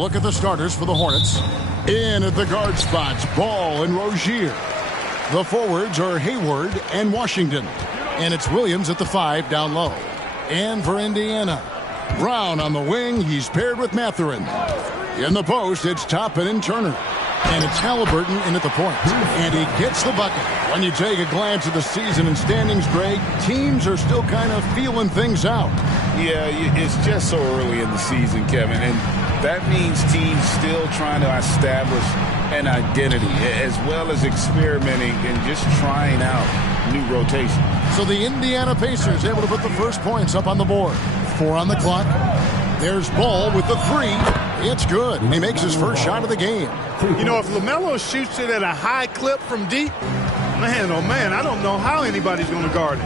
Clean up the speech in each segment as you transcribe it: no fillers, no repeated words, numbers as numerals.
Look at the starters for the Hornets. In at the guard spots, Ball and Rozier. The forwards are Hayward and Washington. And it's Williams at the 5 down low. And for Indiana, Brown on the wing. He's paired with Mathurin. In the post, it's Toppin and Turner. And it's Halliburton in at the point. And he gets the bucket. When you take a glance at the season and standings, Greg, teams are still kind of feeling things out. Yeah, it's just so early in the season, Kevin. And that means teams still trying to establish an identity as well as experimenting and just trying out new rotations. So the Indiana Pacers able to put the first points up on the board. 4 on the clock. There's Ball with the 3. It's good. He makes his first shot of the game. You know, if LaMelo shoots it at a high clip from deep, man, oh man, I don't know how anybody's going to guard it.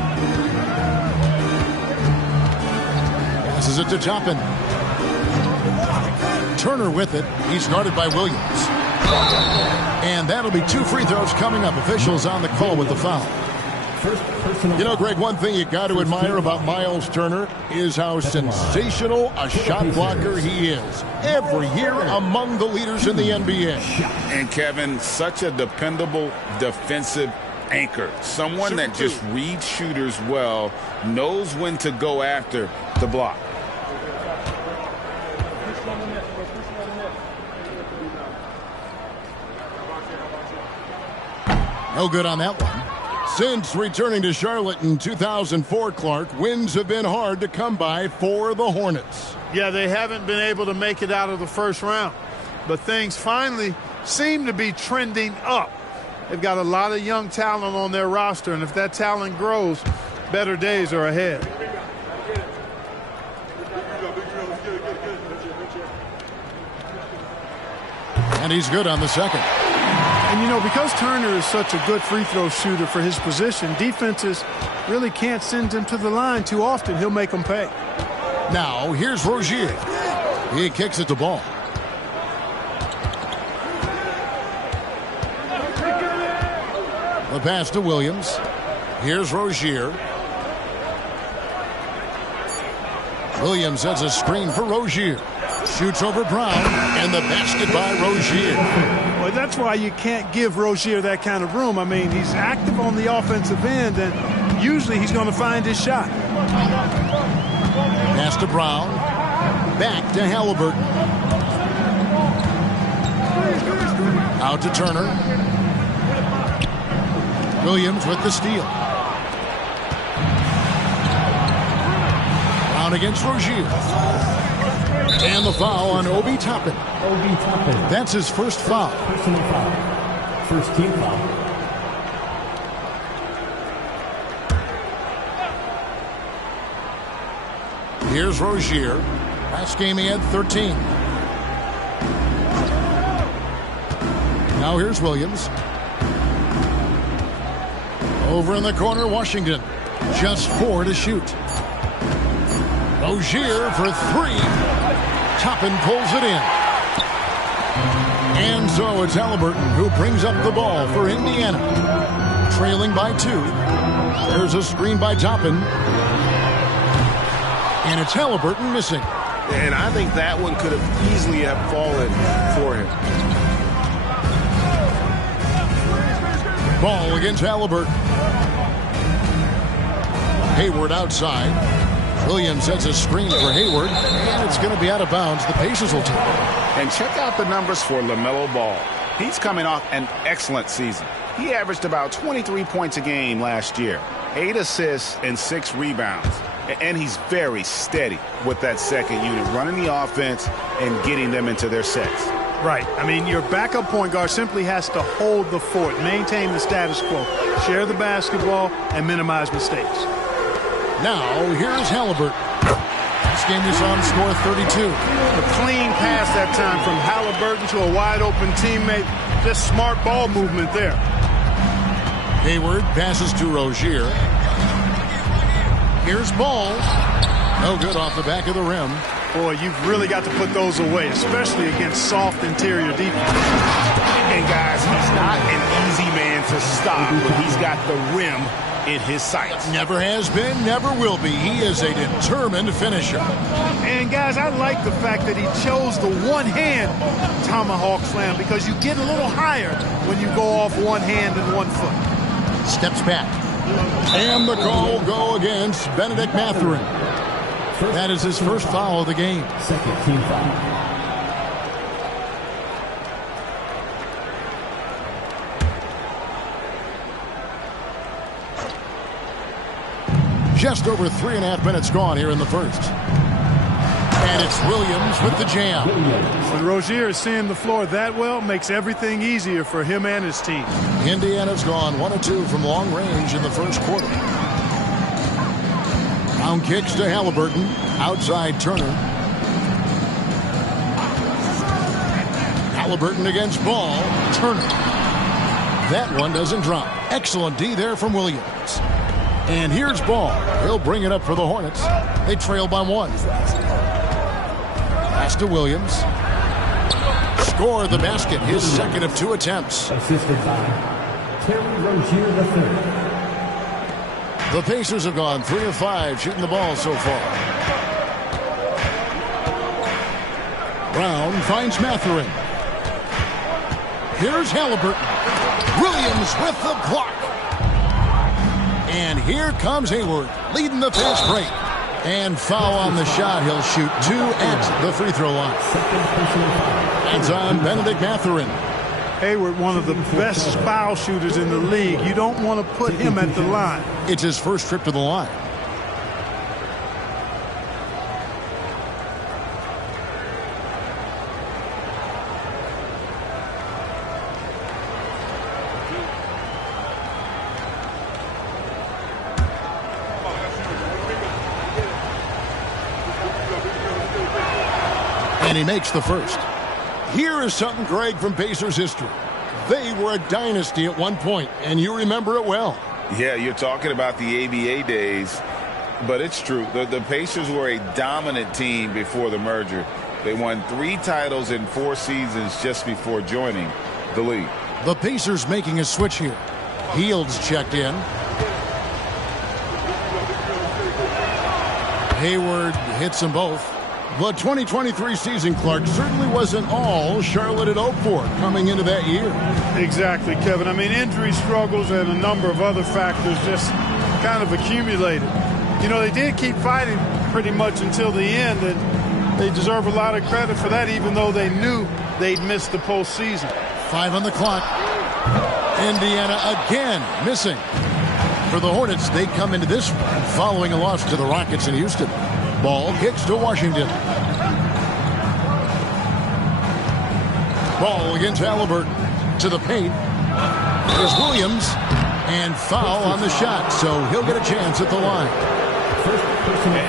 Passes it to Toppin. Turner with it. He's guarded by Williams. And that'll be 2 free throws coming up. Officials on the call with the foul. You know, Greg, one thing you got to admire about Miles Turner is how sensational a shot blocker he is. Every year among the leaders in the NBA. And, Kevin, such a dependable defensive anchor. Someone that just reads shooters well, knows when to go after the block. No good on that one. Since returning to Charlotte in 2004, Clark, wins have been hard to come by for the Hornets. Yeah, they haven't been able to make it out of the first round. But things finally seem to be trending up. They've got a lot of young talent on their roster, and if that talent grows, better days are ahead. And he's good on the second. And, you know, because Turner is such a good free throw shooter for his position, defenses really can't send him to the line too often. He'll make them pay. Now, here's Rozier. He kicks it to Ball. The pass to Williams. Here's Rozier. Williams has a screen for Rozier. Shoots over Brown, and the basket by Rozier. Well, that's why you can't give Rozier that kind of room. I mean, he's active on the offensive end, and usually he's going to find his shot. Pass to Brown. Back to Halliburton. Out to Turner. Williams with the steal. Brown against Rozier. And the foul on Obi Toppin. That's his first foul. Personal foul. First team foul. Here's Rozier. Last game he had 13. Now here's Williams. Over in the corner, Washington. Just 4 to shoot. Rozier for 3. Toppin pulls it in. And so it's Halliburton who brings up the ball for Indiana. Trailing by 2. There's a screen by Toppin. And it's Halliburton missing. And I think that one could have easily have fallen for him. Ball against Halliburton. Hayward outside. Williams sets a screen for Hayward, and it's going to be out of bounds. The Pacers will take it. And check out the numbers for LaMelo Ball. He's coming off an excellent season. He averaged about 23 points a game last year, 8 assists and 6 rebounds. And he's very steady with that second unit, running the offense and getting them into their sets. Right. I mean, your backup point guard simply has to hold the fort, maintain the status quo, share the basketball, and minimize mistakes. Now, here's Halliburton. This game you saw him score 32. A clean pass that time from Halliburton to a wide-open teammate. Just smart ball movement there. Hayward passes to Rozier. Here's Ball. No good off the back of the rim. Boy, you've really got to put those away, especially against soft interior defense. And guys, he's not an easy man to stop, but he's got the rim in his sights. Never has been, never will be. He is a determined finisher. And guys, I like the fact that he chose the one-hand tomahawk slam because you get a little higher when you go off one hand and 1 foot. Steps back. And the call will go against Benedict Mathurin. That is his first foul of the game. Second team foul. Just over 3.5 minutes gone here in the first. And it's Williams with the jam. When Rozier is seeing the floor that well, makes everything easier for him and his team. Indiana's gone 1 of 2 from long range in the first quarter. Round kicks to Halliburton. Outside Turner. Halliburton against Ball. Turner. That one doesn't drop. Excellent D there from Williams. And here's Ball. He'll bring it up for the Hornets. They trail by 1. Pass to Williams. Score the basket. His second of 2 attempts. Assisted by Terry Rozier III. The Pacers have gone 3 of 5 shooting the ball so far. Brown finds Mathurin. Here's Halliburton. Williams with the block. And here comes Hayward, leading the fast break. And foul on the shot. He'll shoot 2 at the free throw line. It's on Benedict Mathurin. Hayward, one of the best foul shooters in the league. You don't want to put him at the line. It's his first trip to the line. And he makes the first. Here is something, Greg, from Pacers history. They were a dynasty at one point, and you remember it well. Yeah, you're talking about the ABA days, but it's true. The Pacers were a dominant team before the merger. They won 3 titles in 4 seasons just before joining the league. The Pacers making a switch here. Hields checked in. Hayward hits them both. The 2023 season, Clark, certainly wasn't all Charlotte had hoped for coming into that year. Exactly, Kevin. I mean, injury struggles and a number of other factors just kind of accumulated. You know, they did keep fighting pretty much until the end, and they deserve a lot of credit for that, even though they knew they'd missed the postseason. 5 on the clock. Indiana again missing. For the Hornets, they come into this following a loss to the Rockets in Houston. Ball kicks to Washington. Ball against Halliburton. To the paint. There's Williams. And foul on the shot. So he'll get a chance at the line.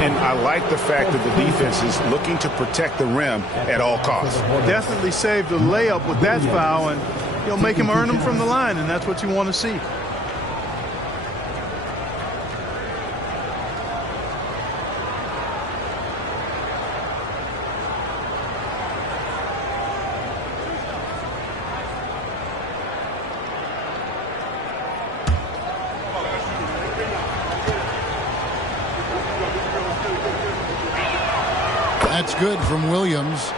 And I like the fact that the defense is looking to protect the rim at all costs. Definitely saved a layup with that foul, and you'll make him earn them from the line, and that's what you want to see. That's good from Williams.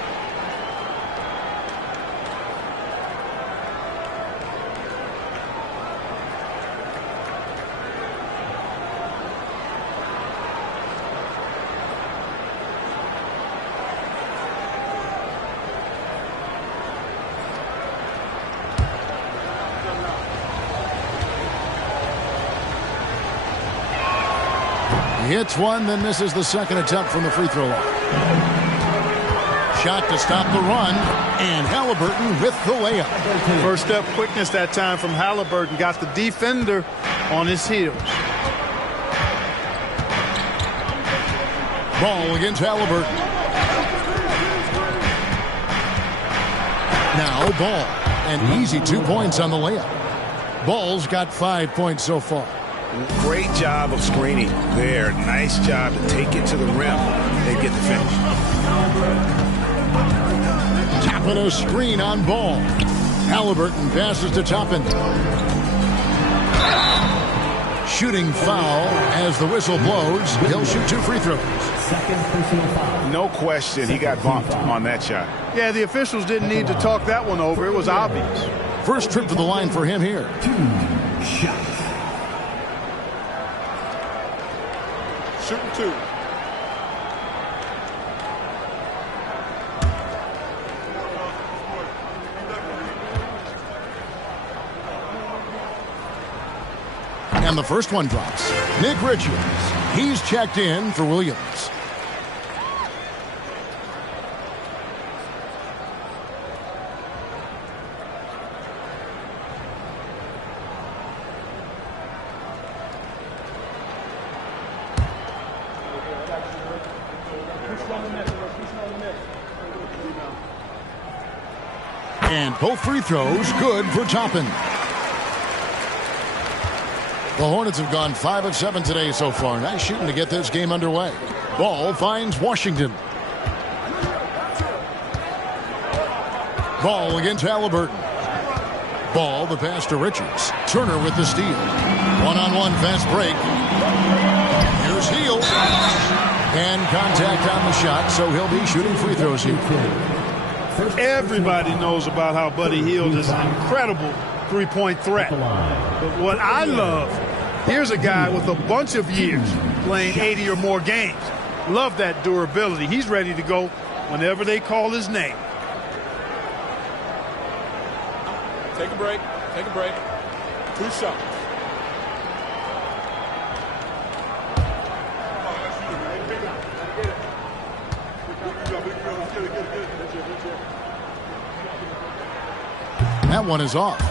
He hits one, then misses the second attempt from the free throw line. Shot to stop the run, and Halliburton with the layup. First step quickness that time from Halliburton. Got the defender on his heels. Ball against Halliburton. Now Ball. An easy 2 points on the layup. Ball's got 5 points so far. Great job of screening there. Nice job to take it to the rim and get the finish. Toppin a screen on Ball. Halliburton passes to Toppin. Shooting foul as the whistle blows. He'll shoot 2 free throws. Second personal foul. No question, he got bumped on that shot. Yeah, the officials didn't need to talk that one over. It was obvious. First trip to the line for him here. 2 shots. Shooting 2. And the first one drops. Nick Richards. He's checked in for Williams. And both free throws good for Toppin. The Hornets have gone 5 of 7 today so far. Nice shooting to get this game underway. Ball finds Washington. Ball against Halliburton. Ball, the pass to Richards. Turner with the steal. One-on-one fast break. Here's Hield. And contact on the shot, so he'll be shooting free throws here. Everybody knows about how Buddy Hield is an incredible three-point threat. But what I love, here's a guy with a bunch of years playing 80 or more games. Love that durability. He's ready to go whenever they call his name. Take a break. Take a break. 2 shots. That one is off.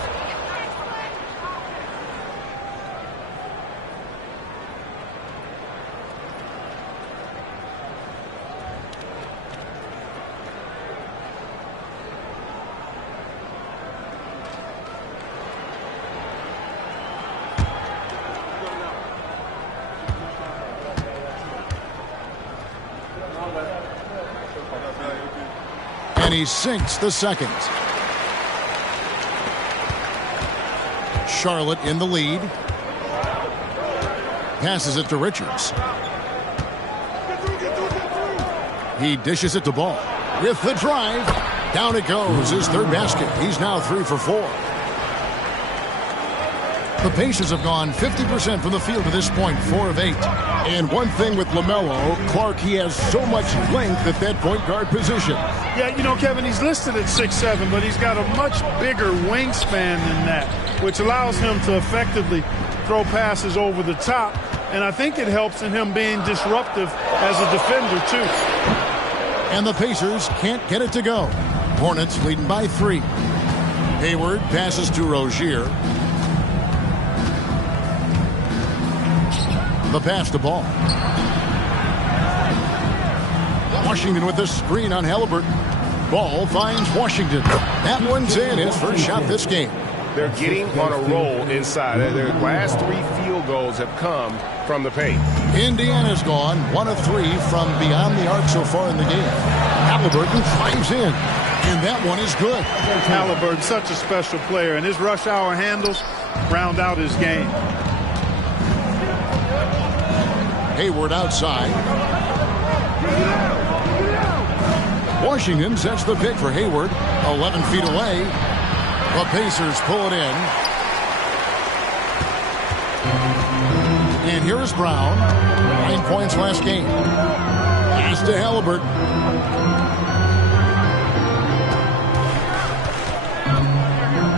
And he sinks the second. Charlotte in the lead. Passes it to Richards. He dishes it to Ball. With the drive. Down it goes. His third basket. He's now 3 for 4. The Pacers have gone 50% from the field to this point, 4 of 8. And one thing with LaMelo, Clark, he has so much length at that point guard position. Yeah, you know, Kevin, he's listed at 6'7", but he's got a much bigger wingspan than that, which allows him to effectively throw passes over the top. And I think it helps in him being disruptive as a defender, too. And the Pacers can't get it to go. Hornets leading by 3. Hayward passes to Rozier. The pass to Ball. Washington with the screen on Halliburton. Ball finds Washington. That one's in. His first shot this game. They're getting on a roll inside. Their last 3 field goals have come from the paint. Indiana's gone 1 of 3 from beyond the arc so far in the game. Halliburton drives in. And that one is good. Halliburton, such a special player, and his rush hour handles round out his game. Hayward outside. Washington sets the pick for Hayward. 11 feet away. The Pacers pull it in. And here is Brown. 9 points last game. Pass to Halliburton.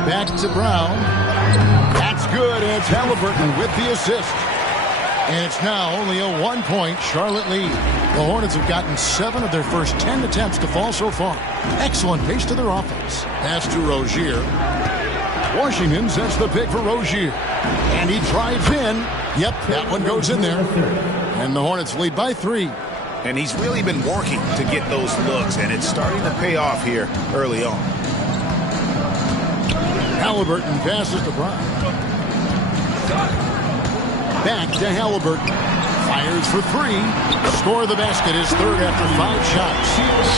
Back to Brown. That's good. And it's Halliburton with the assist. And it's now only a 1-point Charlotte lead. The Hornets have gotten 7 of their first 10 attempts to fall so far. Excellent pace to their offense. Pass to Rozier. Washington sets the pick for Rozier. And he drives in. Yep, that one goes in there. And the Hornets lead by 3. And he's really been working to get those looks, and it's starting to pay off here early on. Halliburton passes to Brown. Back to Halliburton. Fires for three. Score the basket, his third after 5 shots.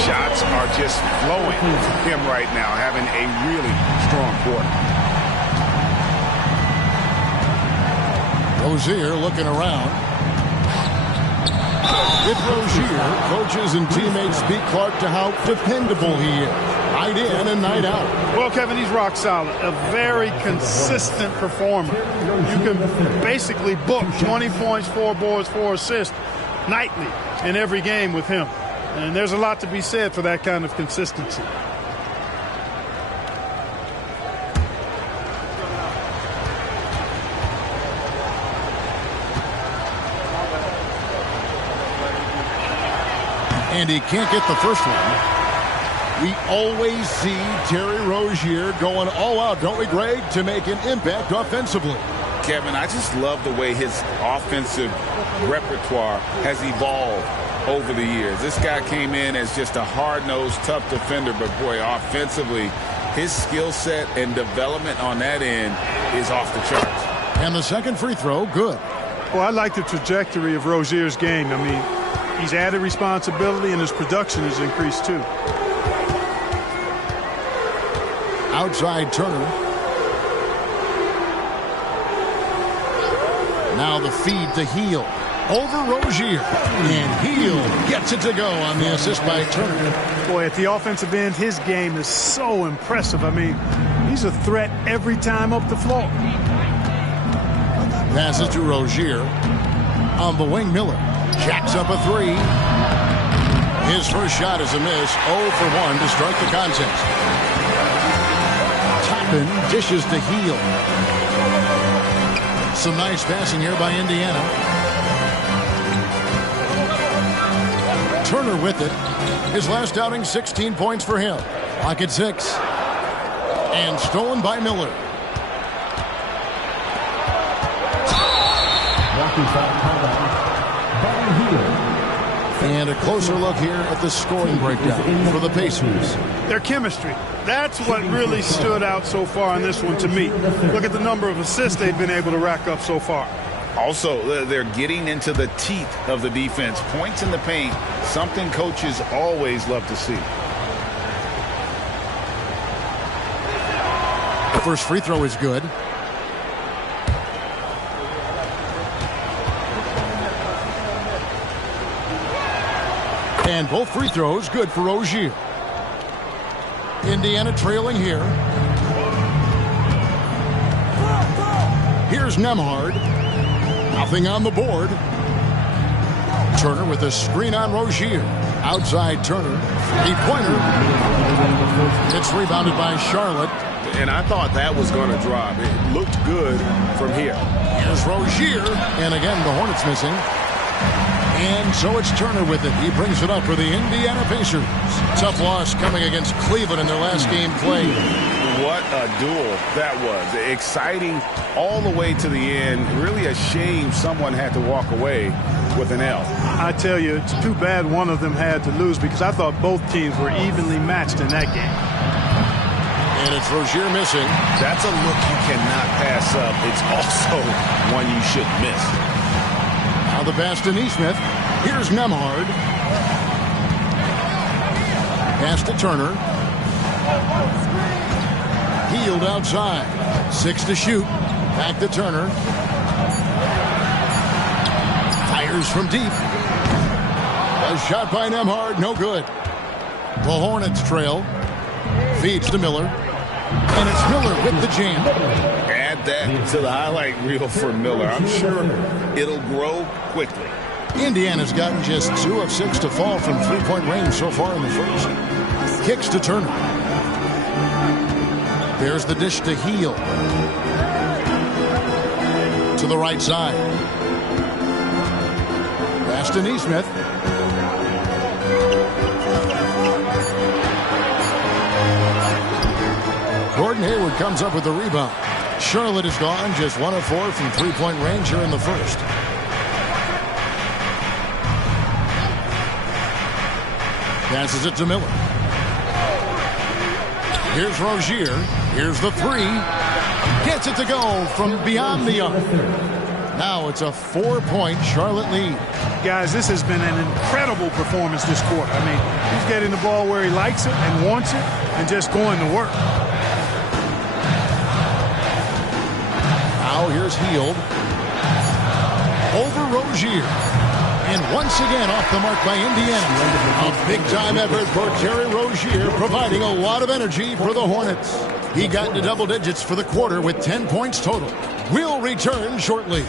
Shots are just flowing from him right now, having a really strong quarter. Rozier looking around. With Rozier, coaches and teammates speak Clark to how dependable he is. Night in and night out. Well, Kevin, he's rock solid. A very consistent performer. You can basically book 20 points, 4 boards, 4 assists nightly in every game with him. And there's a lot to be said for that kind of consistency. And he can't get the first one. We always see Terry Rozier going all out, don't we, Greg, to make an impact offensively. Kevin, I just love the way his offensive repertoire has evolved over the years. This guy came in as just a hard-nosed, tough defender, but boy, offensively, his skill set and development on that end is off the charts. And the second free throw, good. Well, I like the trajectory of Rozier's game. I mean, he's added responsibility and his production has increased too. Outside Turner. Now the feed to Hield. Over Rozier. And Hield gets it to go on the assist by Turner. Boy, at the offensive end, his game is so impressive. I mean, he's a threat every time up the floor. Passes to Rozier. On the wing, Miller. Jacks up a three. His first shot is a miss. 0 for 1 to start the contest. Dishes to Hield. Some nice passing here by Indiana. Turner with it. His last outing, 16 points for him. Clock at 6. And stolen by Miller. And a closer look here at the scoring breakdown for the Pacers. Their chemistry. That's what really stood out so far in this one to me. Look at the number of assists they've been able to rack up so far. Also, they're getting into the teeth of the defense. Points in the paint, something coaches always love to see. The first free throw is good. And both free throws good for Rozier. Indiana trailing here. Here's Nembhard. Nothing on the board. Turner with a screen on Rozier. Outside Turner. 3-pointer. It's rebounded by Charlotte. And I thought that was going to drop. It looked good from here. Here's Rozier. And again, the Hornets missing. And so it's Turner with it. He brings it up for the Indiana Pacers. Tough loss coming against Cleveland in their last game played. What a duel that was. Exciting all the way to the end. Really a shame someone had to walk away with an L. I tell you, it's too bad one of them had to lose because I thought both teams were evenly matched in that game. And it's Rozier missing. That's a look you cannot pass up. It's also one you shouldn't miss. Now the pass to Nesmith. Here's Nembhard. Pass to Turner. Hield outside. 6 to shoot. Back to Turner. Fires from deep. A shot by Nembhard. No good. The Hornets trail. Feeds to Miller. And it's Miller with the jam. Add that to the highlight reel for Miller. I'm sure it'll grow quickly. Indiana's gotten just 2 of 6 to fall from three-point range so far in the first. Kicks to Turner. There's the dish to Hield. To the right side. Pass to Nesmith. Gordon Hayward comes up with the rebound. Charlotte is gone, just 1 of 4 from three-point range here in the first. Passes it to Miller. Here's Rozier. Here's the three. Gets it to go from beyond the arc. Now it's a 4-point Charlotte lead. Guys, this has been an incredible performance this quarter. I mean, he's getting the ball where he likes it and wants it and just going to work. Now here's Hield. Over Rozier. And once again off the mark by Indiana. A big-time effort for Terry Rozier, providing a lot of energy for the Hornets. He got into double digits for the quarter with 10 points total. We'll return shortly.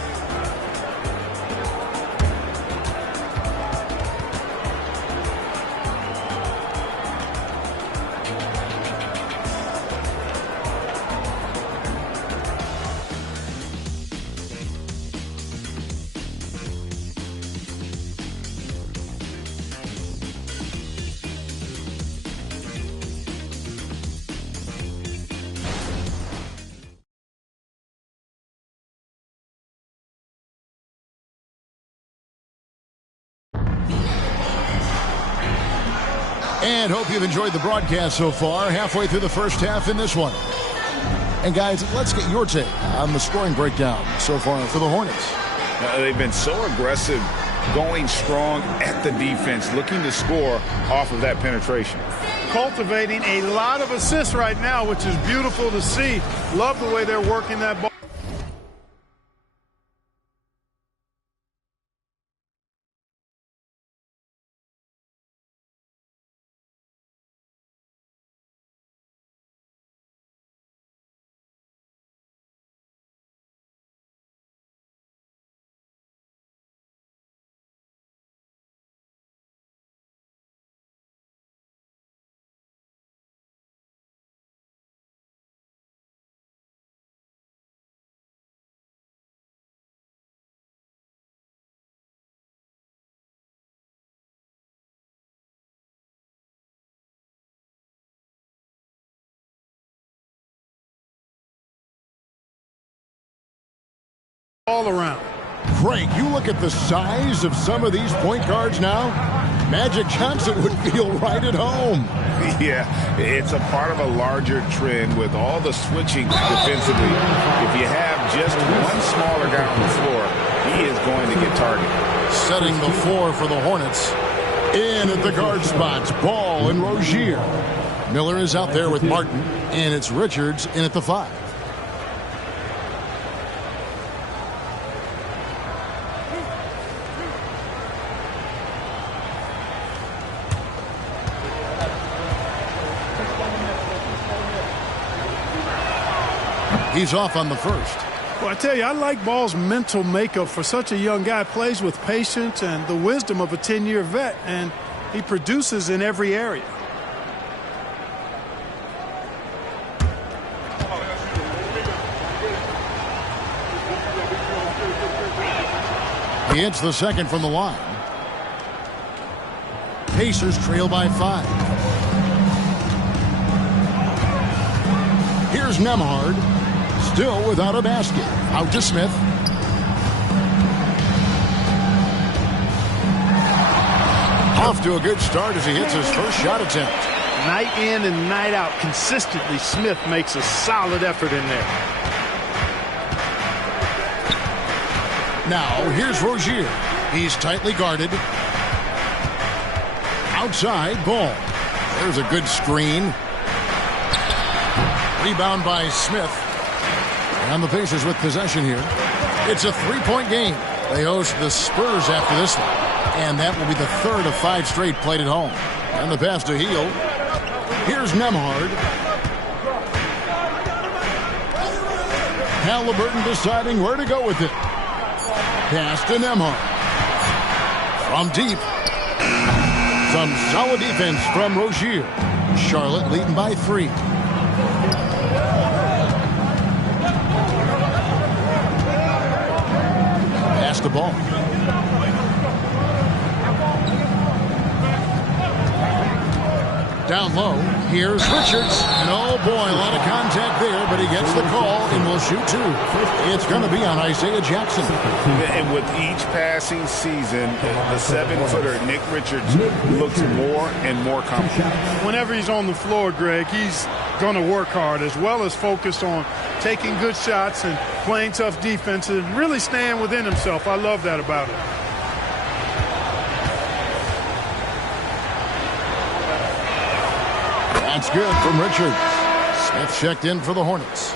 And hope you've enjoyed the broadcast so far. Halfway through the first half in this one. And guys, let's get your take on the scoring breakdown so far for the Hornets. They've been so aggressive, going strong at the defense, looking to score off of that penetration. Cultivating a lot of assists right now, which is beautiful to see. Love the way they're working that ball. All around. Craig, you look at the size of some of these point guards now. Magic Johnson would feel right at home. Yeah, it's a part of a larger trend with all the switching defensively. If you have just one smaller guy on the floor, he is going to get targeted. Setting the floor for the Hornets. In at the guard spots, Ball and Rozier. Miller is out there with Martin, and it's Richards in at the 5. He's off on the first. Well, I tell you, I like Ball's mental makeup for such a young guy. Plays with patience and the wisdom of a 10-year vet, and he produces in every area. He hits the second from the line. Pacers trail by 5. Here's Nembhard. Still without a basket. Out to Smith. Off to a good start as he hits his first shot attempt. Night in and night out, consistently, Smith makes a solid effort in there. Now, here's Rozier. He's tightly guarded. Outside, Ball. There's a good screen. Rebound by Smith. And the Pacers with possession here. It's a 3-point game. They host the Spurs after this one. And that will be the third of 5 straight played at home. And the pass to Hield. Here's Nembhard. Halliburton deciding where to go with it. Pass to Nembhard. From deep. Some solid defense from Rozier. Charlotte leading by 3. Pass the ball. Down low, here's Richards. And oh boy, a lot of contact there, but he gets the call and will shoot 2. It's going to be on Isaiah Jackson. And with each passing season, the 7-footer, Nick Richards, looks more and more comfortable. Whenever he's on the floor, Greg, he's going to work hard as well as focus on taking good shots and playing tough defense and really staying within himself. I love that about him. That's good from Richards. Smith checked in for the Hornets.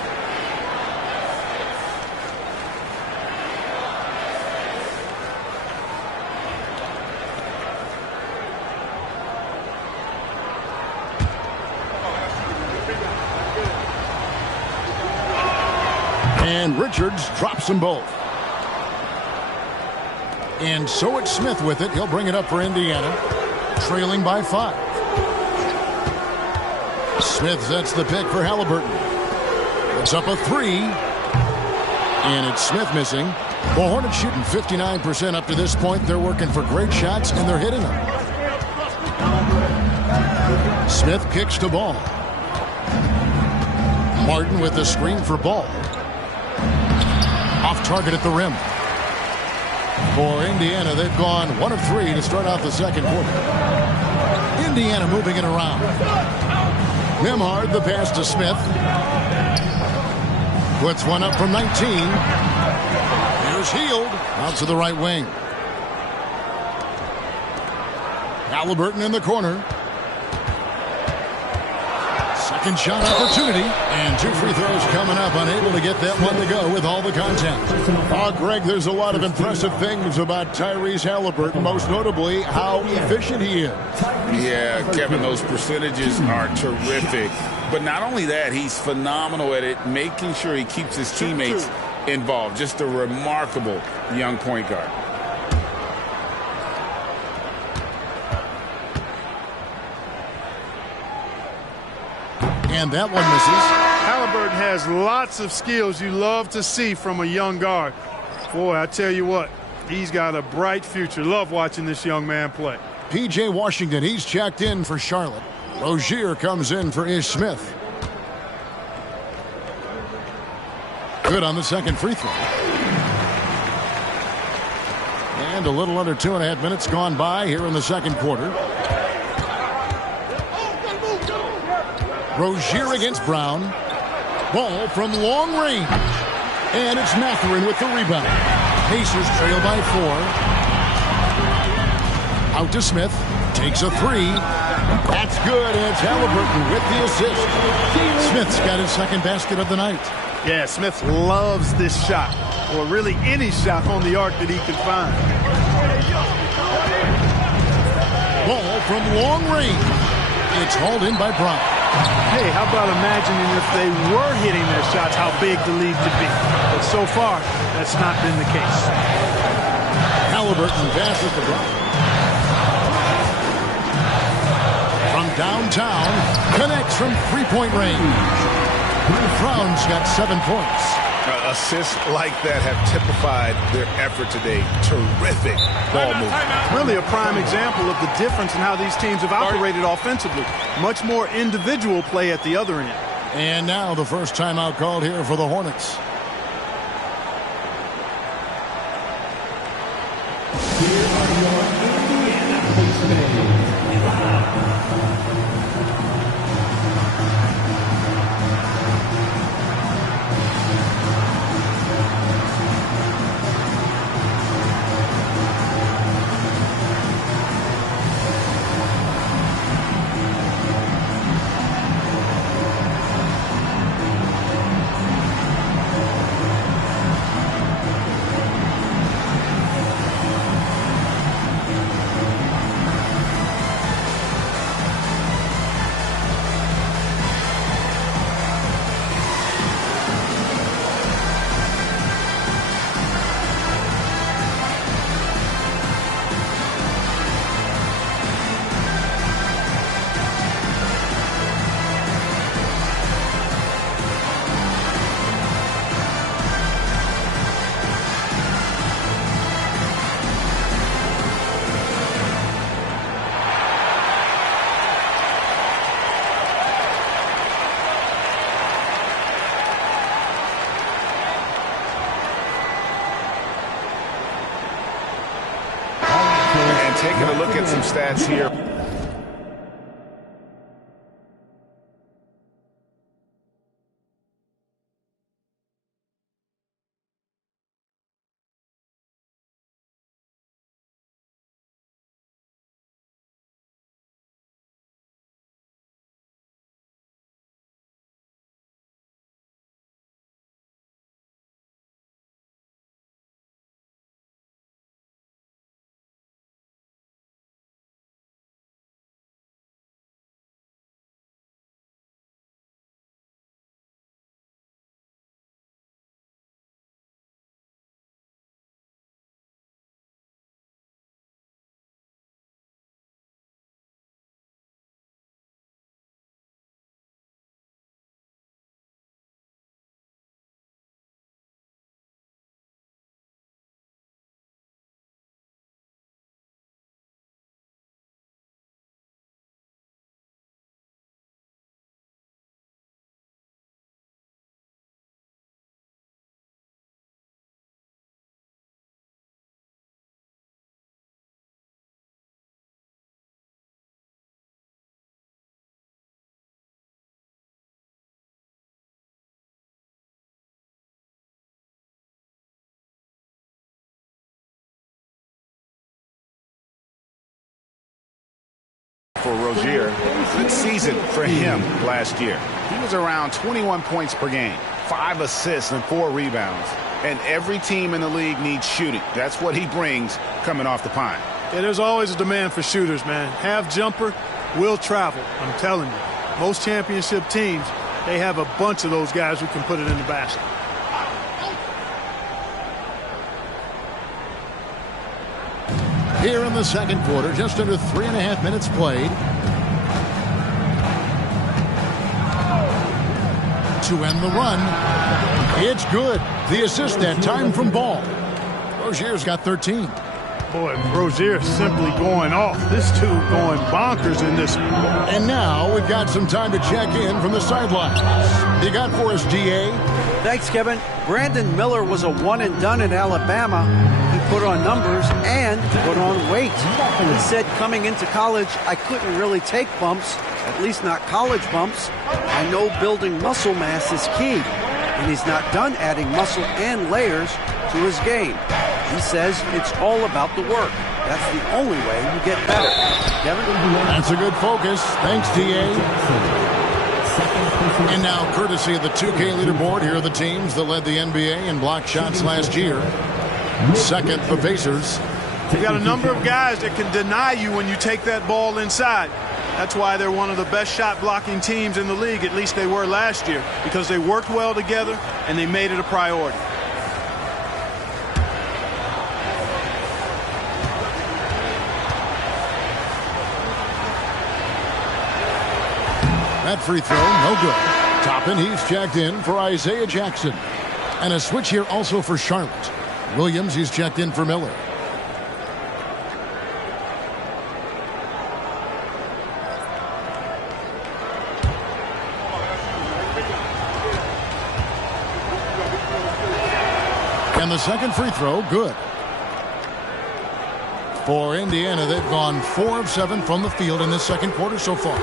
And Richards drops them both. And so it's Smith with it. He'll bring it up for Indiana, trailing by 5. Smith sets the pick for Halliburton. It's up a 3. And it's Smith missing. The Hornets shooting 59% up to this point. They're working for great shots, and they're hitting them. Smith kicks to Ball. Martin with the screen for Ball. Off target at the rim. For Indiana, they've gone 1 of 3 to start out the second quarter. Indiana moving it around. Nembhard, the pass to Smith. Puts one up from 19. Here's Hield out to the right wing. Halliburton in the corner. Second shot opportunity. And 2 free throws coming up. Unable to get that one to go with all the contact. Greg, there's a lot of impressive things about Tyrese Halliburton, most notably how efficient he is. Yeah, Kevin, those percentages are terrific. But not only that, he's phenomenal at it, making sure he keeps his teammates involved. Just a remarkable young point guard. And that one misses. Halliburton has lots of skills you love to see from a young guard. Boy, I tell you what, he's got a bright future. Love watching this young man play. P.J. Washington, he's checked in for Charlotte. Rozier comes in for Ish Smith. Good on the second free throw. And a little under 2.5 minutes gone by here in the second quarter. Rozier against Brown. Ball from long range. And it's Mathurin with the rebound. Pacers trail by 4. Out to Smith. Takes a 3. That's good. And it's Halliburton with the assist. Smith's got his second basket of the night. Yeah, Smith loves this shot. Or really any shot on the arc that he can find. Ball from long range. It's hauled in by Brown. Hey, how about imagining if they were hitting their shots, how big the lead could be. But so far, that's not been the case. Halliburton passes to Brown. From downtown, connects from three-point range. Brown's got 7 points. Assists like that have typified their effort today. Terrific ball movement. Really a prime example of the difference in how these teams have operated offensively. Much more individual play at the other end. And now the first timeout called here for the Hornets. Here are your Indiana postmen. Taking a look at some stats here. for Rozier. Good season for him last year. He was around 21 points per game, 5 assists and 4 rebounds. And every team in the league needs shooting. That's what he brings coming off the pine. Yeah, there's always a demand for shooters, man. Have jumper, will travel. I'm telling you. Most championship teams, they have a bunch of those guys who can put it in the basket. Here in the second quarter, just under 3.5 minutes played. To end the run. It's good. The assist that time from Ball. Rozier's got 13. Boy, Rozier simply going off. This dude going bonkers in this one. And now we've got some time to check in from the sidelines. You got for us, DA? Thanks, Kevin. Brandon Miller was a one-and-done in Alabama. He put on numbers and put on weight. He said coming into college, I couldn't really take bumps, at least not college bumps. I know building muscle mass is key, and he's not done adding muscle and layers to his game. He says it's all about the work. That's the only way you get better. Kevin? That's a good focus. Thanks, DA. And now, courtesy of the 2K leaderboard, here are the teams that led the NBA in block shots last year. Second, the Pacers. You got a number of guys that can deny you when you take that ball inside. That's why they're one of the best shot blocking teams in the league, at least they were last year, because they worked well together and they made it a priority. That free throw, no good. Toppin, he's checked in for Isaiah Jackson. And a switch here also for Charlotte. Williams, he's checked in for Miller. And the second free throw, good. For Indiana, they've gone 4 of 7 from the field in this second quarter so far.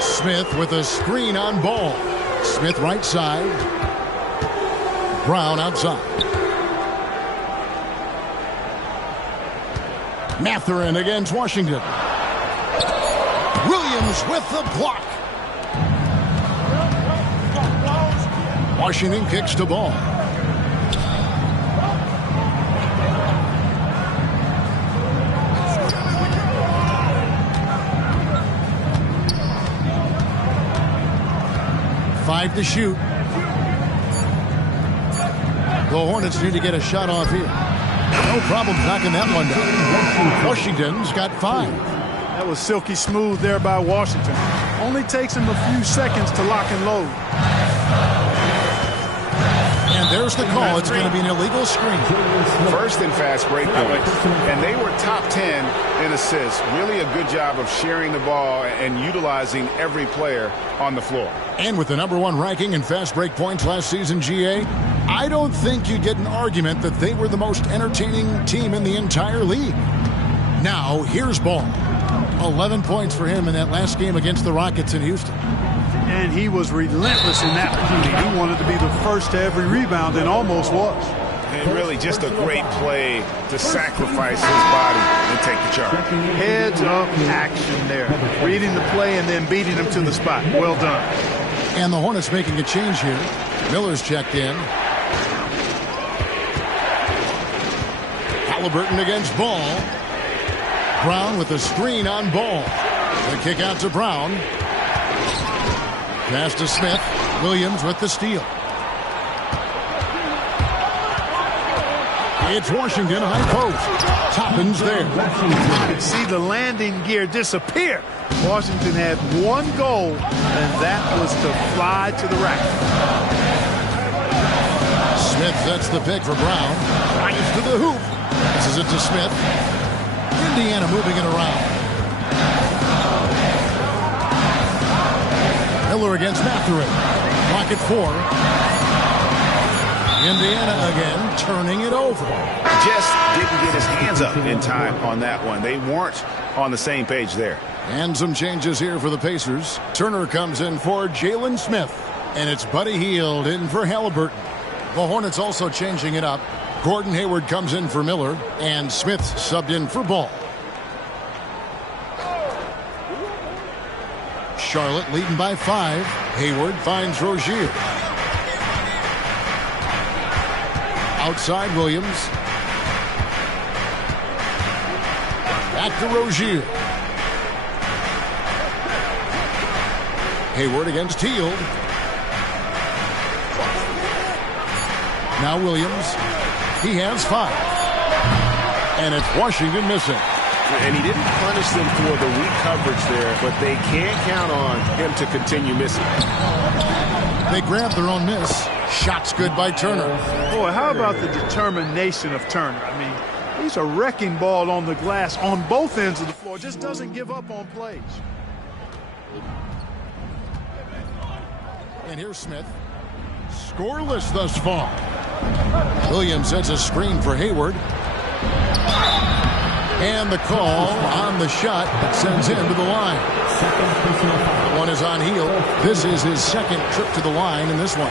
Smith with a screen on Ball. Smith right side. Brown outside. Mathurin against Washington. Williams with the block. Washington kicks the ball. Five to shoot. The Hornets need to get a shot off here. No problem knocking that one down. Washington's got 5. That was silky smooth there by Washington. Only takes him a few seconds to lock and load. And there's the call. It's going to be an illegal screen. First in fast break points. And they were top 10 in assists. Really a good job of sharing the ball and utilizing every player on the floor. And with the #1 ranking in fast break points last season, GA, I don't think you get an argument that they were the most entertaining team in the entire league. Now, here's Ball. 11 points for him in that last game against the Rockets in Houston. And he was relentless in that one. He wanted to be the first to every rebound and almost was. And really just a great play to sacrifice his body and take the charge. Heads up action there. Reading the play and then beating him to the spot. Well done. And the Hornets making a change here. Miller's checked in. Halliburton against Ball. Brown with the screen on Ball. The kick out to Brown. Pass to Smith. Williams with the steal. It's Washington high post. Toppin's there. You can see the landing gear disappear. Washington had one goal, and that was to fly to the rack. Smith sets the pick for Brown. Drives to the hoop. Passes it to Smith. Indiana moving it around. Miller against Mathurin. Clock at 4. Indiana again turning it over. Just didn't get his hands up in time on that one. They weren't on the same page there. And some changes here for the Pacers. Turner comes in for Jalen Smith. And it's Buddy Hield in for Halliburton. The Hornets also changing it up. Gordon Hayward comes in for Miller. And Smith subbed in for Ball. Charlotte leading by 5. Hayward finds Rozier. Outside Williams. Back to Rozier. Hayward against Hield. Now Williams. He has 5. And it's Washington missing. And he didn't punish them for the weak coverage there, but they can't count on him to continue missing. They grab their own miss. Shot's good by Turner. Boy, how about the determination of Turner? I mean, he's a wrecking ball on the glass on both ends of the floor. Just doesn't give up on plays. And here's Smith. Scoreless thus far. Williams sets a screen for Hayward. And the call on the shot that sends him to the line. One is on Hield. This is his second trip to the line in this one.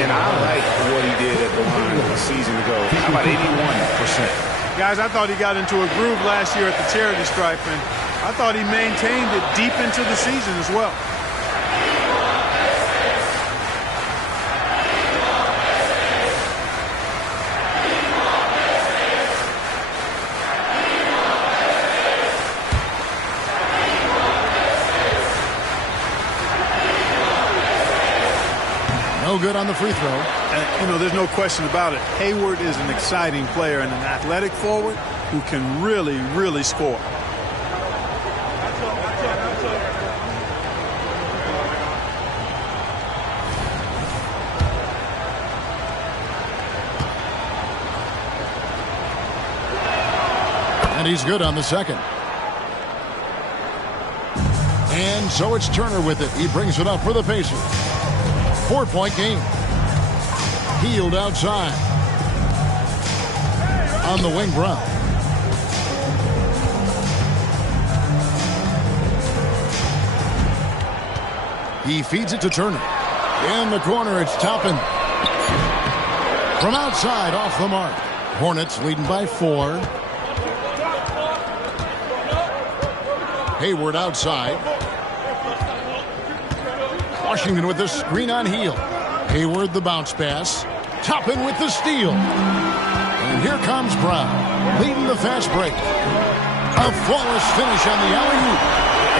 And I like what he did at the line a season ago. How about 81%? Guys, I thought he got into a groove last year at the charity stripe, and I thought he maintained it deep into the season as well. No good on the free throw. And, you know, there's no question about it. Hayward is an exciting player and an athletic forward who can really, really score. And he's good on the second. And so it's Turner with it. He brings it up for the Pacers. 4-point game. Hield outside. On the wing, Brown. He feeds it to Turner. In the corner, it's Toppin. From outside, off the mark. Hornets leading by 4. Hayward outside. Washington with the screen on Hield. Hayward the bounce pass. Toppin with the steal. And here comes Brown, leading the fast break. A flawless finish on the alley-oop.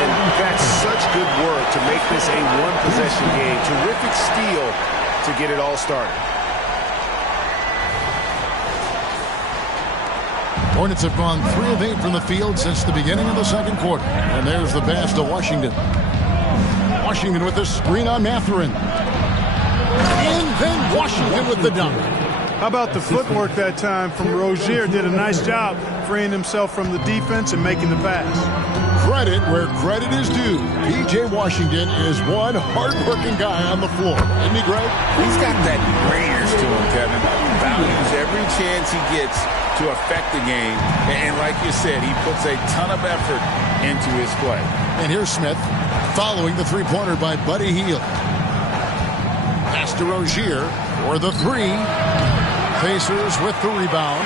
And that's such good work to make this a one-possession game. Terrific steal to get it all started. Hornets have gone 3 of 8 from the field since the beginning of the second quarter. And there's the pass to Washington. Washington with the screen on Mathurin. And then Washington with the dunk. How about the footwork that time from Rozier? Did a nice job freeing himself from the defense and making the pass. Credit where credit is due. P.J. Washington is one hard-working guy on the floor. Isn't he, Greg? He's got that greatness to him, Kevin. Values every chance he gets to affect the game. And like you said, he puts a ton of effort into his play. And here's Smith following the three-pointer by Buddy Hield. Pass to Rozier for the 3. Pacers with the rebound.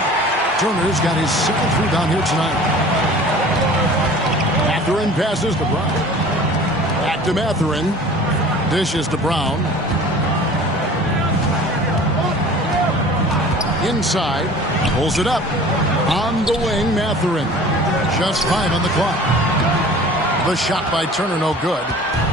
Turner's got his 7th rebound here tonight. Mathurin passes to Brown. Back to Mathurin. Dishes to Brown. Inside. Pulls it up. On the wing, Mathurin. Just 5 on the clock. The shot by Turner, no good.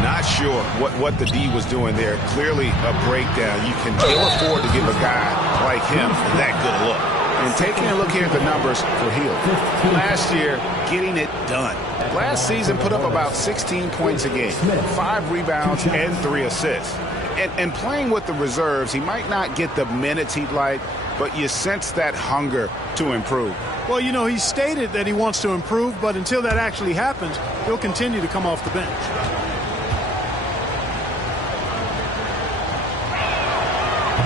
Not sure what the D was doing there. Clearly a breakdown. You can ill afford to give a guy like him that good a look. And taking a look here at the numbers for Hield. Last year, getting it done. Last season put up about 16 points a game, 5 rebounds, and 3 assists. And playing with the reserves, he might not get the minutes he'd like, but you sense that hunger to improve. Well, you know, he stated that he wants to improve, but until that actually happens, he'll continue to come off the bench.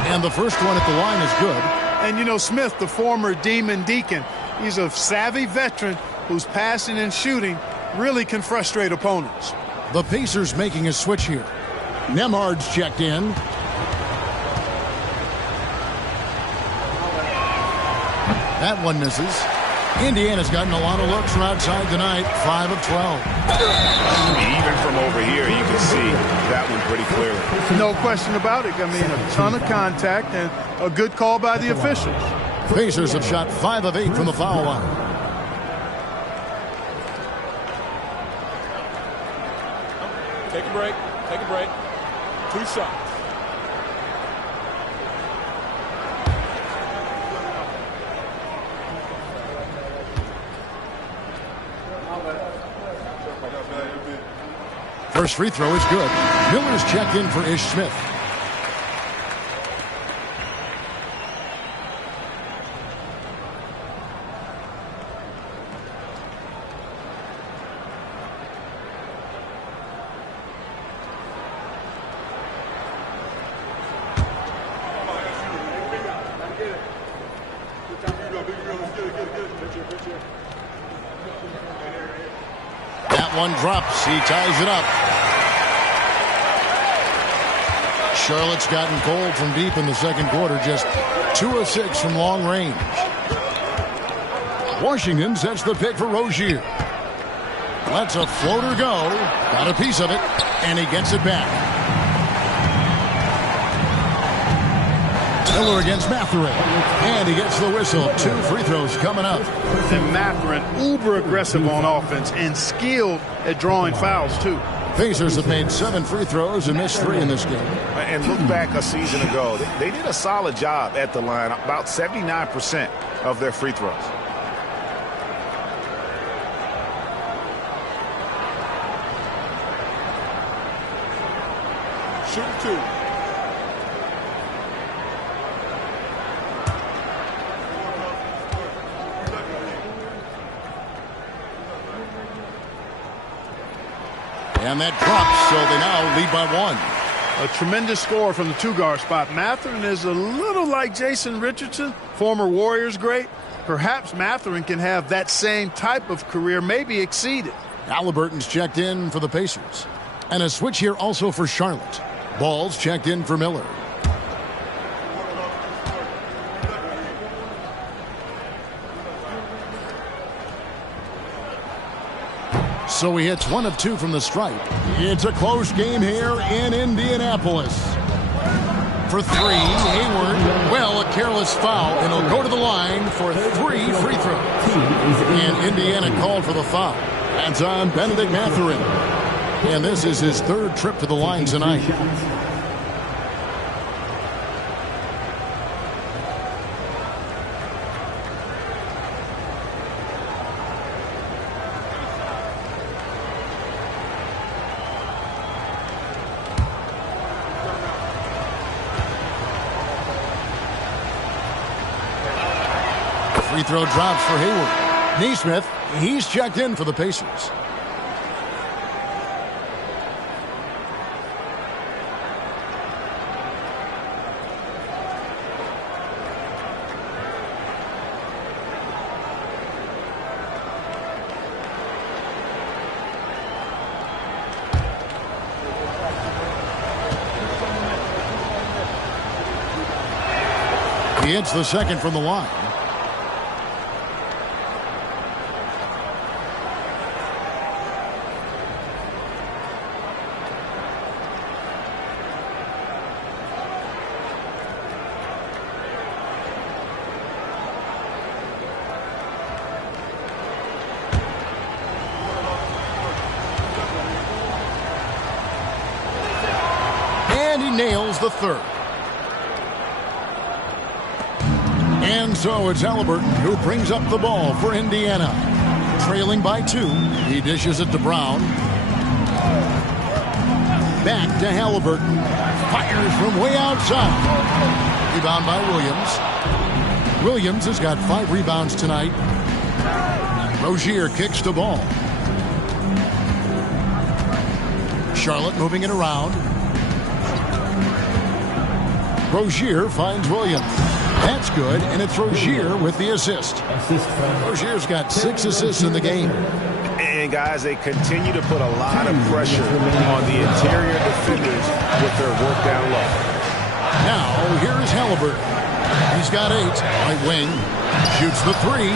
And the first one at the line is good. And, you know, Smith, the former Demon Deacon, he's a savvy veteran whose passing and shooting really can frustrate opponents. The Pacers making a switch here. Nembhard's checked in. That one misses. Indiana's gotten a lot of looks from outside tonight, 5 of 12. Even from over here, you can see that one pretty clearly. No question about it. I mean, a ton of contact and a good call by the officials. Pacers have shot 5 of 8 from the foul line. Take a break. Take a break. 2 shots. First free throw is good. Miller's checked in for Ish Smith. That one drops. He ties it up. Charlotte's gotten cold from deep in the second quarter, just 2 of 6 from long range. Washington sets the pick for Rozier. Lets a floater go. Got a piece of it, and he gets it back. Miller against Mathurin, and he gets the whistle. 2 free throws coming up. And Mathurin, uber aggressive on offense and skilled at drawing fouls, too. Pacers have made 7 free throws and missed 3 in this game. And look back a season ago. They did a solid job at the line, about 79% of their free throws. Shoot 2. And that drops, so they now lead by 1. A tremendous score from the 2-guard spot. Mathurin is a little like Jason Richardson, former Warriors great. Perhaps Mathurin can have that same type of career, maybe exceed it. Halliburton's checked in for the Pacers. And a switch here also for Charlotte. Ball's checked in for Miller. So he hits 1 of 2 from the stripe. It's a close game here in Indianapolis. For 3, Hayward, well, a careless foul, and he'll go to the line for 3 free throws. And Indiana called for the foul. That's on Benedict Mathurin. And this is his 3rd trip to the line tonight. Free throw drops for Hayward. Nesmith, he's checked in for the Pacers. He hits the second from the line. And he nails the 3rd. And so it's Halliburton who brings up the ball for Indiana. Trailing by 2. He dishes it to Brown. Back to Halliburton. Fires from way outside. Rebound by Williams. Williams has got 5 rebounds tonight. Rozier kicks the ball. Charlotte moving it around. Rozier finds Williams. That's good, and it's Rozier with the assist. Rozier's got 6 assists in the game. And, guys, they continue to put a lot of pressure on the interior defenders with their work down low. Now, here's Halliburton. He's got 8. Right wing. Shoots the 3.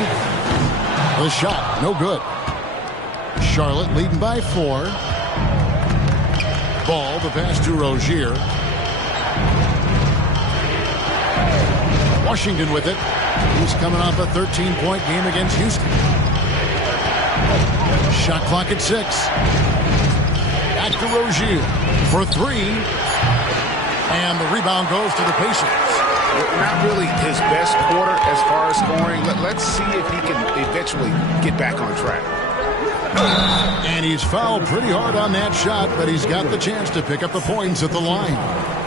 The shot, no good. Charlotte leading by 4. Ball, the pass to Rozier. Washington with it. He's coming off a 13-point game against Houston. Shot clock at 6. Back to Rozier for 3. And the rebound goes to the Pacers. Not really his best quarter as far as scoring. Let's see if he can eventually get back on track. And he's fouled pretty hard on that shot, but he's got the chance to pick up the points at the line.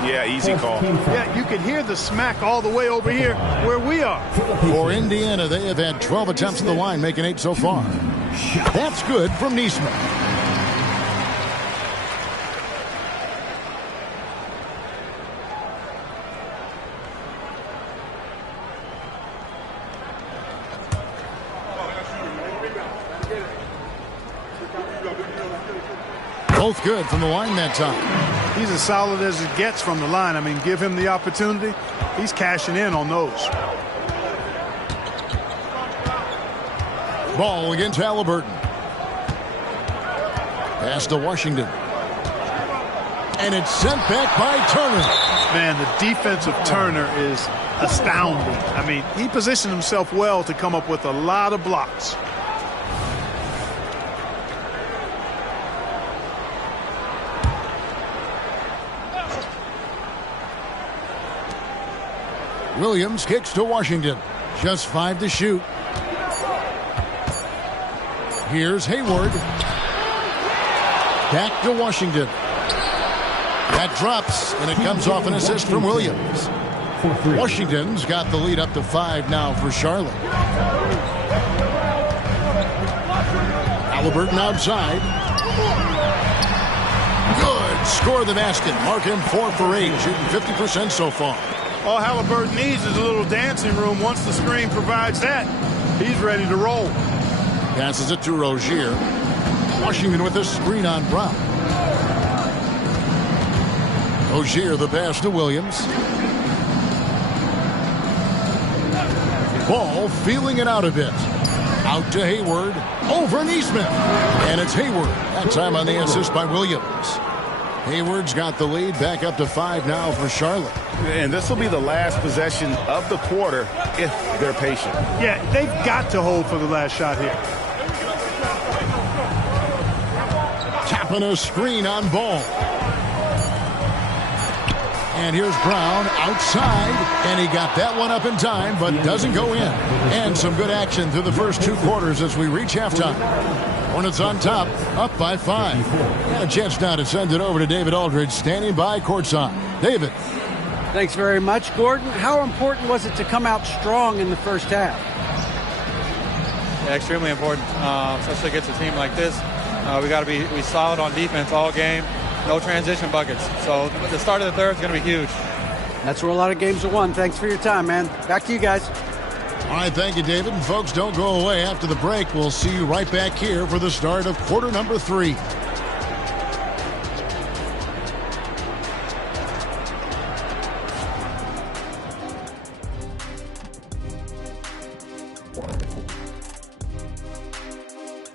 Yeah, easy call. Yeah, you can hear the smack all the way over here where we are. For Indiana, they have had 12 attempts at the line, making 8 so far. That's good from Niesman. Both good from the line that time. He's as solid as it gets from the line. I mean, give him the opportunity. He's cashing in on those. Ball against Halliburton. Pass to Washington. And it's sent back by Turner. Man, the defense of Turner is astounding. I mean, he positioned himself well to come up with a lot of blocks. Williams kicks to Washington. Just 5 to shoot. Here's Hayward. Back to Washington. That drops, and it comes off an assist from Williams. Washington's got the lead up to 5 now for Charlotte. Halliburton outside. Good. Score the basket. Mark him 4 for 8, shooting 50% so far. All Halliburton needs is a little dancing room. Once the screen provides that, he's ready to roll. Passes it to Rozier. Washington with a screen on Brown. Rozier the pass to Williams. Ball feeling it out a bit. Out to Hayward. Over Niesman. And it's Hayward. That time on the assist by Williams. Hayward's got the lead back up to 5 now for Charlotte. And this will be the last possession of the quarter if they're patient. Yeah, they've got to hold for the last shot here. Tapping a screen on Ball. And here's Brown outside, and he got that one up in time, but doesn't go in. And some good action through the first 2 quarters as we reach halftime. Hornets on top, up by 5. And a chance now to send it over to David Aldridge, standing by courtside. David. Thanks very much, Gordon. How important was it to come out strong in the first half? Yeah, extremely important, especially against a team like this. We got to be solid on defense all game. No transition buckets. So the start of the third is going to be huge. That's where a lot of games are won. Thanks for your time, man. Back to you guys. All right, thank you, David. And folks, don't go away. After the break, we'll see you right back here for the start of quarter number 3.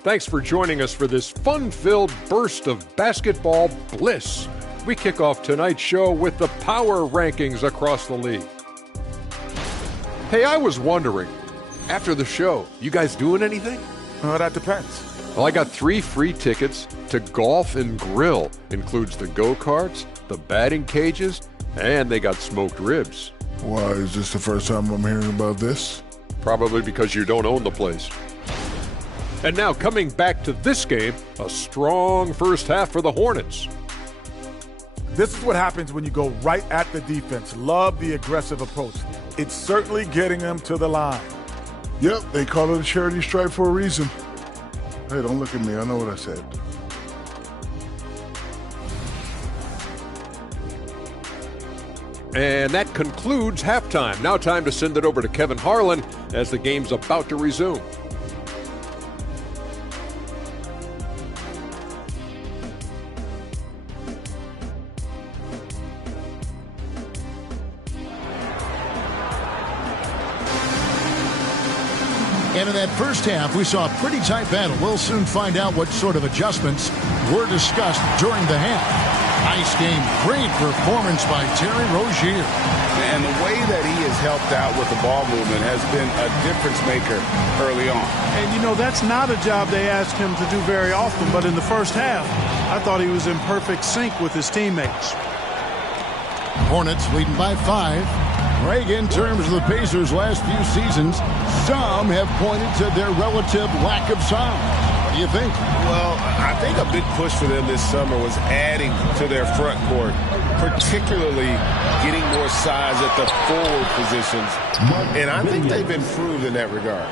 Thanks for joining us for this fun-filled burst of basketball bliss. We kick off tonight's show with the power rankings across the league. Hey, I was wondering, after the show, you guys doing anything? Well, that depends. Well, I got 3 free tickets to Golf and Grill. Includes the go-karts, the batting cages, and they got smoked ribs. Why, is this the first time I'm hearing about this? Probably because you don't own the place. And now coming back to this game, a strong first half for the Hornets. This is what happens when you go right at the defense. Love the aggressive approach. It's certainly getting them to the line. Yep, they call it a charity stripe for a reason. Hey, don't look at me. I know what I said. And that concludes halftime. Now time to send it over to Kevin Harlan as the game's about to resume. And in that first half, we saw a pretty tight battle. We'll soon find out what sort of adjustments were discussed during the half. Nice game. Great performance by Terry Rozier. And the way that he has helped out with the ball movement has been a difference maker early on. And, you know, that's not a job they asked him to do very often. But in the first half, I thought he was in perfect sync with his teammates. Hornets leading by 5. Greg, in terms of the Pacers' last few seasons, some have pointed to their relative lack of size. What do you think? Well, I think a big push for them this summer was adding to their front court, particularly getting more size at the forward positions. And I think they've improved in that regard.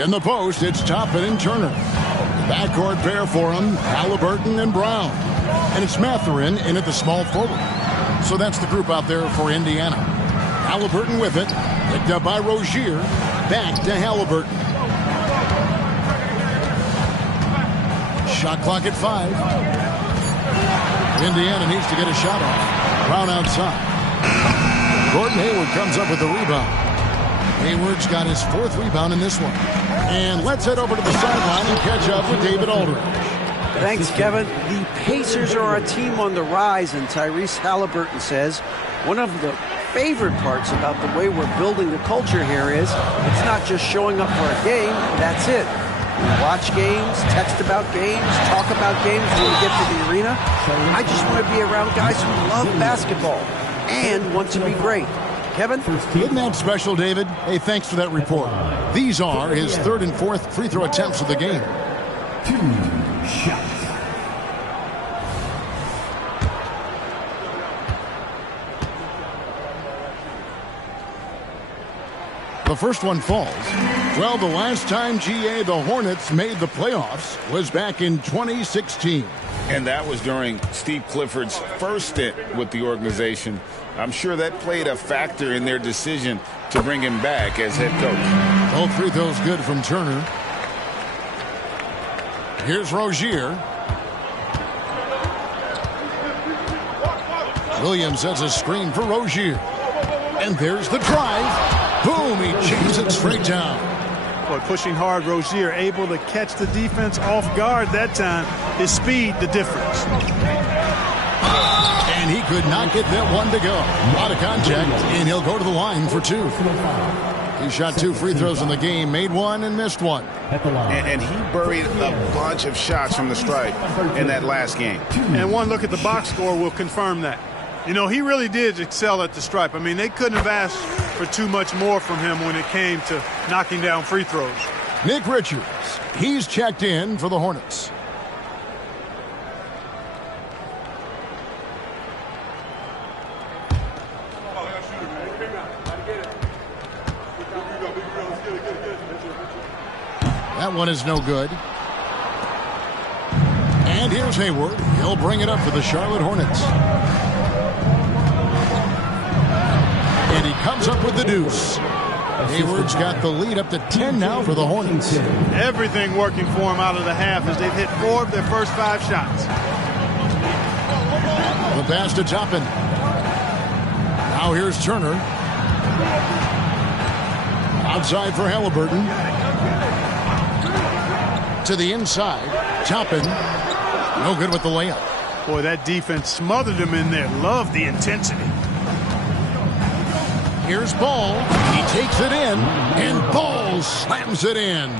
In the post, it's Toppin and Turner. The backcourt pair for them, Halliburton and Brown. And it's Mathurin in at the small forward. So that's the group out there for Indiana. Halliburton with it. Picked up by Rozier. Back to Halliburton. Shot clock at 5. Indiana needs to get a shot off. Brown outside. Gordon Hayward comes up with the rebound. Hayward's got his 4th rebound in this one. And let's head over to the sideline and catch up with David Aldridge. Thanks, Kevin. The Pacers are a team on the rise, and Tyrese Halliburton says one of the favorite parts about the way we're building the culture here is it's not just showing up for a game, that's it. We watch games, text about games, talk about games when we get to the arena. I just want to be around guys who love basketball and want to be great. Kevin? Isn't that special, David? Hey, thanks for that report. These are his 3rd and 4th free throw attempts of the game. 2 shots. The first one falls. Well, the last time, GA, the Hornets made the playoffs was back in 2016. And that was during Steve Clifford's first stint with the organization. I'm sure that played a factor in their decision to bring him back as head coach. Both free throws good from Turner. Here's Rozier. Williams sets a screen for Rozier. And there's the drive. Boom, he chains it straight down. Boy, pushing hard, Rozier able to catch the defense off guard that time. His speed, the difference. And he could not get that one to go. A lot of contact, and he'll go to the line for 2. He shot 2 free throws in the game, made 1 and missed 1. And he buried a bunch of shots from the stripe in that last game. And one look at the box score will confirm that. You know, he really did excel at the stripe. I mean, they couldn't have asked for too much more from him when it came to knocking down free throws. Nick Richards, he's checked in for the Hornets. That one is no good. And here's Hayward. He'll bring it up for the Charlotte Hornets. And he comes up with the deuce. Hayward's got the lead up to 10 now for the Hornets. Everything working for him out of the half as they've hit 4 of their first 5 shots. The pass to Toppin. Now here's Turner. Outside for Halliburton. To the inside. Toppin. No good with the layup. Boy, that defense smothered him in there. Love the intensity. Here's Ball. He takes it in, and Ball slams it in.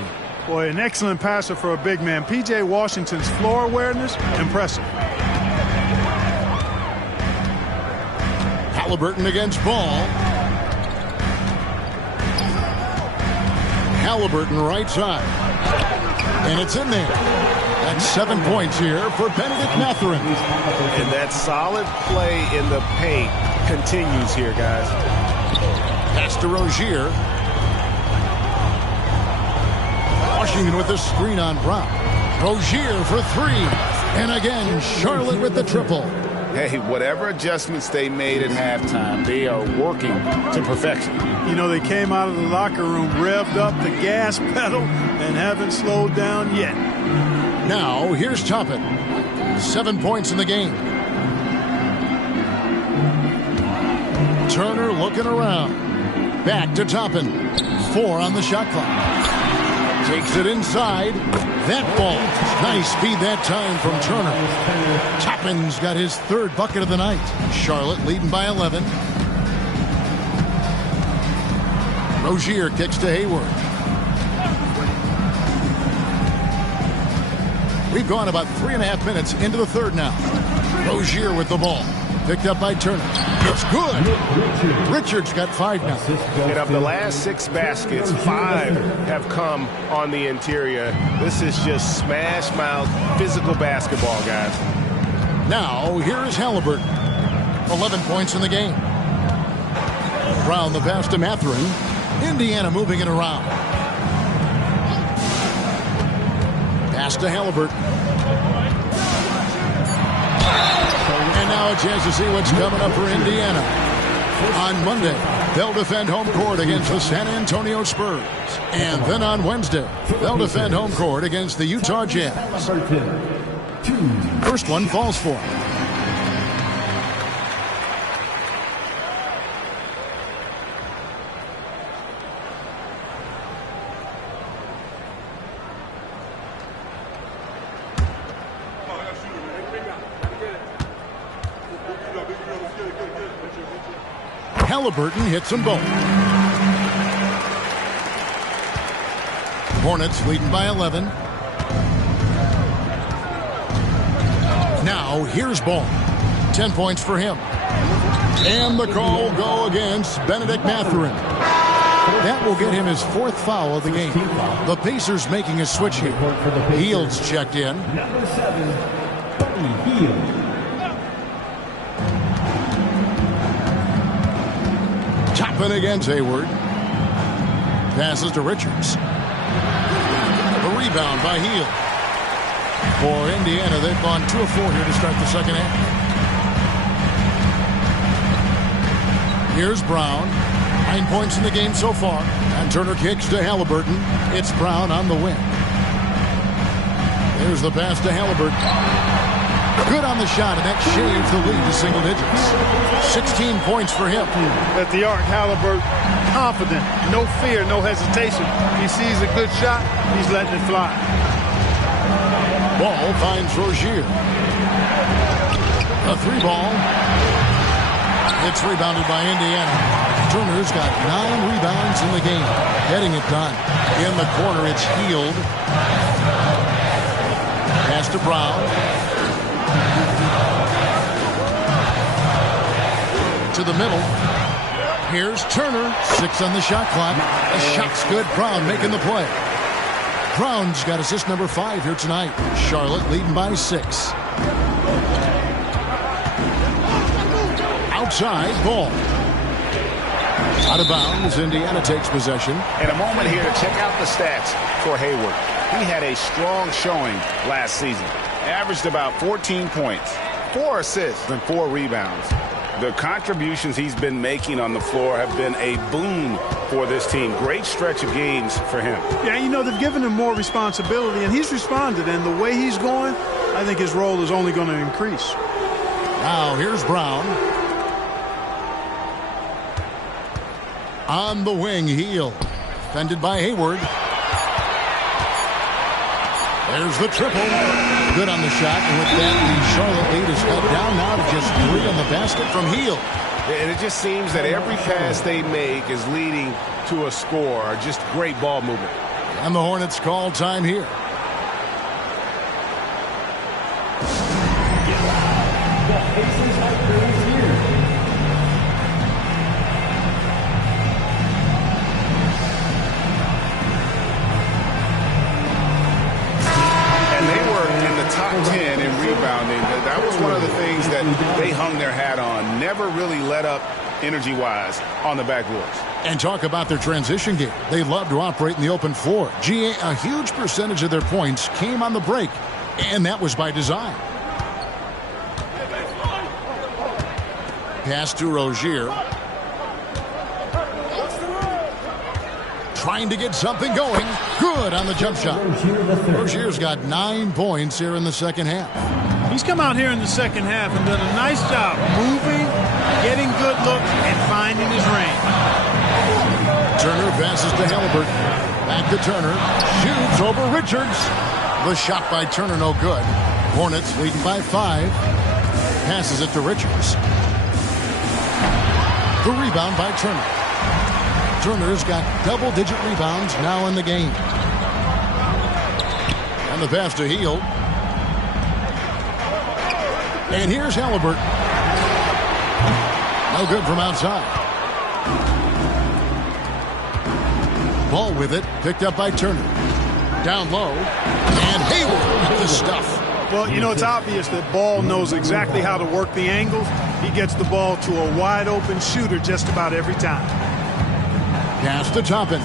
Boy, an excellent passer for a big man. P.J. Washington's floor awareness, impressive. Halliburton against Ball. Halliburton right side. And it's in there. That's 7 points here for Benedict Mathurin. And that solid play in the paint continues here, guys. Pass to Rozier. Washington with the screen on Brown. Rozier for 3. And again, Charlotte with the triple. Hey, whatever adjustments they made at halftime, they are working to perfection. You know, they came out of the locker room, revved up the gas pedal, and haven't slowed down yet. Now, here's Toppin. 7 points in the game. Turner looking around. Back to Toppin. 4 on the shot clock. Takes it inside. That ball. Nice speed that time from Turner. Toppin's got his third bucket of the night. Charlotte leading by 11. Rozier kicks to Hayward. We've gone about 3.5 minutes into the third now. Rozier with the ball. Picked up by Turner. It's good. Richards got 5 now. And of the last 6 baskets, 5 have come on the interior. This is just smash mouth physical basketball, guys. Now, here is Halliburton. 11 points in the game. Brown the pass to Mathurin. Indiana moving it around. Pass to Halliburton. And now a chance to see what's coming up for Indiana. On Monday, they'll defend home court against the San Antonio Spurs. And then on Wednesday, they'll defend home court against the Utah Jazz. First one falls for him. Halliburton hits them both. Hornets leading by 11. Now here's Ball. 10 points for him. And the call will go against Benedict Mathurin. That will get him his 4th foul of the game. The Pacers making a switch here. Hield's checked in. Number 7, Buddy Hield. Toppin against Hayward. Passes to Richards. The rebound by Hield. For Indiana, they've gone 2 of 4 here to start the second half. Here's Brown. 9 points in the game so far. And Turner kicks to Halliburton. It's Brown on the wing. Here's the pass to Halliburton. Good on the shot, and that shaves the lead to single digits. 16 points for him. At the arc, Halliburton, confident, no fear, no hesitation. He sees a good shot, he's letting it fly. Ball finds Rozier. A 3-ball. It's rebounded by Indiana. Turner's got 9 rebounds in the game. Getting it done. In the corner, it's Hield. Pass to Brown. To the middle. Here's Turner. 6 on the shot clock. The shot's good. Brown making the play. Brown's got assist number 5 here tonight. Charlotte leading by 6. Outside, Ball. Out of bounds, Indiana takes possession. And a moment here to check out the stats for Hayward. He had a strong showing last season. Averaged about 14 points, 4 assists, and 4 rebounds. The contributions he's been making on the floor have been a boon for this team. Great stretch of games for him. Yeah, you know, they've given him more responsibility, and he's responded. And the way he's going, I think his role is only going to increase. Now, here's Brown. On the wing, Hield. Defended by Hayward. There's the triple. Good on the shot. And with that, the Charlotte lead is cut down now to just 3 on the basket from Hield. And it just seems that every pass they make is leading to a score. Just great ball movement. And the Hornets call time here. The Pacers have players here. Top 10 in rebounding. That was one of the things that they hung their hat on. Never really let up energy-wise on the backboards. And talk about their transition game. They love to operate in the open floor. A huge percentage of their points came on the break, and that was by design. Pass to Rozier. Trying to get something going. Good on the jump shot. Rozier's got 9 points here in the second half. He's come out here in the second half and done a nice job moving, getting good looks, and finding his range. Turner passes to Halliburton. Back to Turner. Shoots over Richards. The shot by Turner no good. Hornets leading by 5. Passes it to Richards. The rebound by Turner. Turner's got double-digit rebounds now in the game. And the pass to Hield. And here's Halliburton. No good from outside. Ball with it, picked up by Turner. Down low, and Hayward with the stuff. Well, you know, it's obvious that Ball knows exactly how to work the angles. He gets the ball to a wide-open shooter just about every time. Pass to Toppin.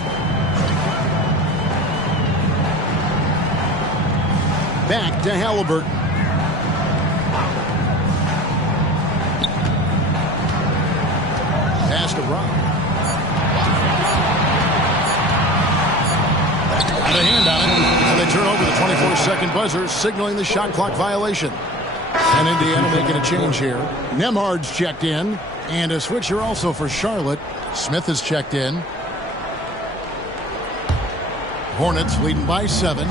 Back to Halliburton. Pass to Brown. Got a hand on it, and they turn over the 24-second buzzer, signaling the shot clock violation. And Indiana making a change here. Nembhard's checked in, and a switcher also for Charlotte. Smith has checked in. Hornets leading by 7.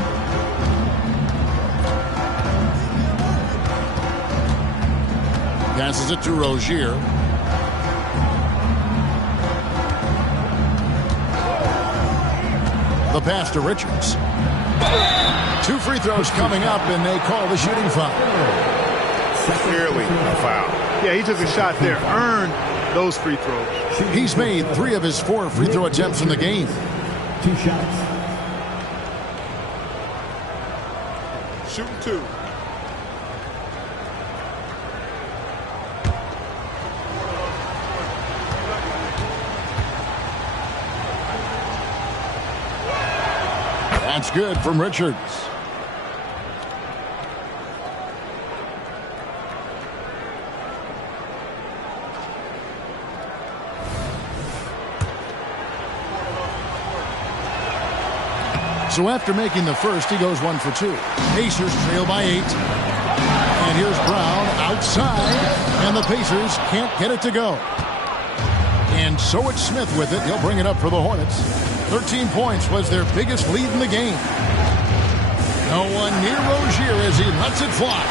Passes it to Rozier. The pass to Richards. 2 free throws coming up, and they call the shooting foul. Clearly a foul. Yeah, he took a shot there, earned those free throws. He's made 3 of his 4 free throw attempts in the game. 2 shots. Shooting 2. That's good from Richards. So after making the first, he goes 1 for 2. Pacers trail by 8. And here's Brown outside, and the Pacers can't get it to go. And so it's Smith with it. He'll bring it up for the Hornets. 13 points was their biggest lead in the game. No one near Rozier as he lets it fly.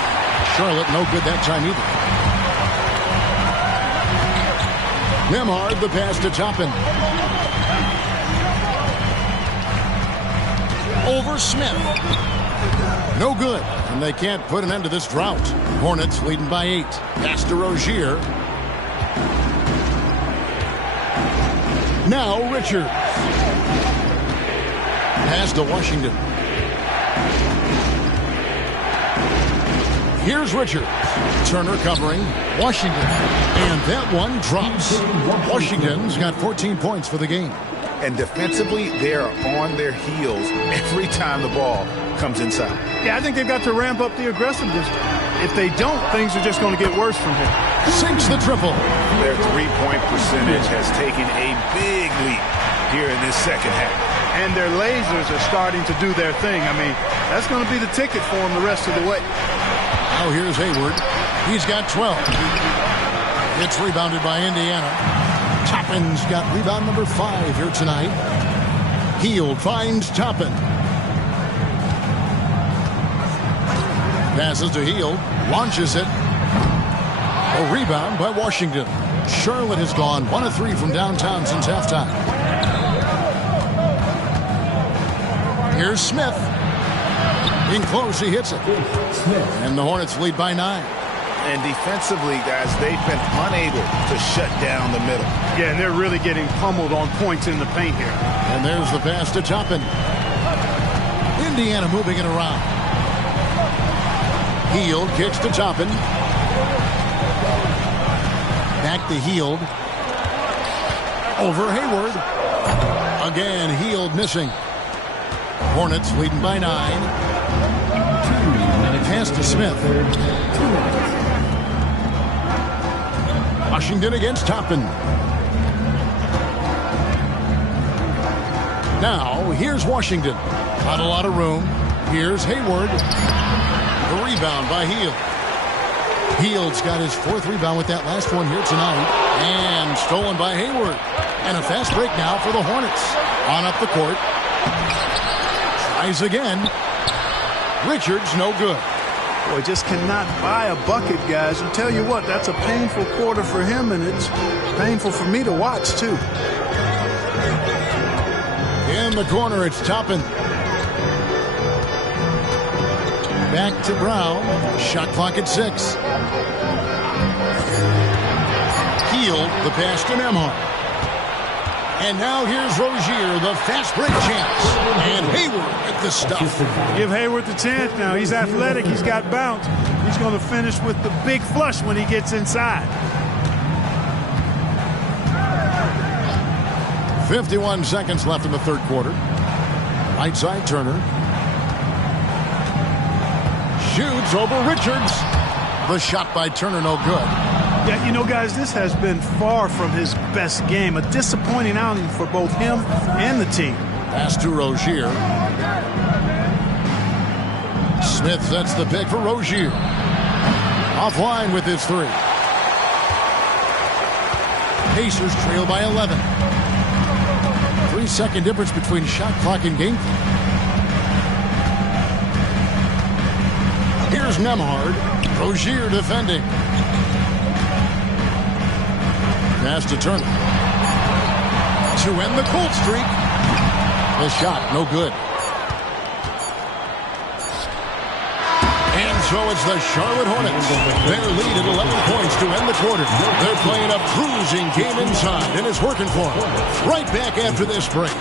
Charlotte no good that time either. Nembhard, the pass to Toppin. Over Smith. No good, and they can't put an end to this drought. Hornets leading by 8. Pass to Rozier. Now Richards. Pass to Washington. Here's Richards. Turner covering. Washington. And that one drops. Washington's got 14 points for the game. And defensively, they're on their heels every time the ball comes inside. Yeah, I think they've got to ramp up the aggressiveness. If they don't, things are just going to get worse from here. Sinks the triple. Their three-point percentage has taken a big leap here in this second half. And their lasers are starting to do their thing. I mean, that's going to be the ticket for them the rest of the way. Now here's Hayward. He's got 12. It's rebounded by Indiana. Toppin's got rebound number 5 here tonight. Hield finds Toppin. Passes to Hield. Launches it. A rebound by Washington. Charlotte has gone 1 of 3 from downtown since halftime. Here's Smith. In close, he hits it. And the Hornets lead by 9. And defensively, guys, they've been unable to shut down the middle. Yeah, and they're really getting pummeled on points in the paint here. And there's the pass to Toppin. Indiana moving it around. Hield kicks to Toppin. Back to Hield. Over Hayward. Again, Hield missing. Hornets leading by 9. Pass to Smith. Washington against Toppin. Now, here's Washington. Not a lot of room. Here's Hayward. The rebound by Hield. Hield's got his 4th rebound with that last one here tonight. And stolen by Hayward. And a fast break now for the Hornets. On up the court. Tries again. Richards, no good. Boy, just cannot buy a bucket, guys. And tell you what, that's a painful quarter for him, and it's painful for me to watch, too. In the corner, it's Toppin. Back to Brown. Shot clock at 6. Hield the pass to Nembhard. And now here's Rozier, the fast break chance. And Hayward with the stuff. Give Hayward the chance now. He's athletic. He's got bounce. He's going to finish with the big flush when he gets inside. 51 seconds left in the 3rd quarter. Right side, Turner. Shoots over Richards. The shot by Turner, no good. Yeah, you know, guys, this has been far from his best game. A disappointing outing for both him and the team. Pass to Rozier. Smith sets the pick for Rozier. Offline with his 3. Pacers trail by 11. 3-second difference between shot clock and game clock. Here's Nembhard. Rozier defending. Pass to Turner. To end the cold streak. The shot, no good. And so it's the Charlotte Hornets. Their lead at 11 points to end the quarter. They're playing a cruising game inside, and it's working for them. Right back after this break.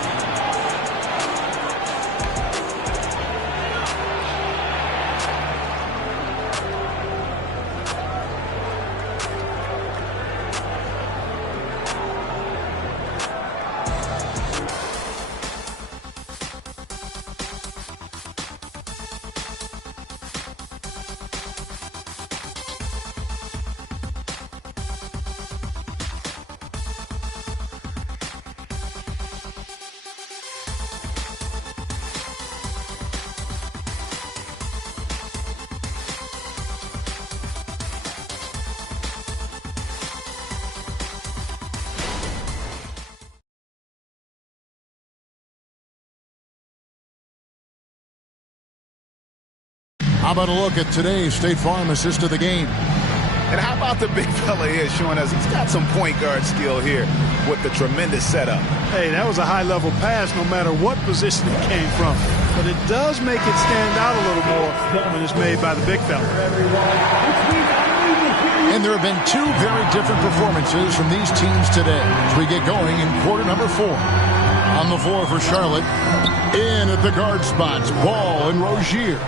How about a look at today's State Farm assist of the game? And how about the big fella here showing us he's got some point guard skill here with the tremendous setup. Hey, that was a high-level pass no matter what position it came from. But it does make it stand out a little more when it's made by the big fella. And there have been 2 very different performances from these teams today as we get going in quarter number 4. On the floor for Charlotte, in at the guard spots, Ball and Rozier.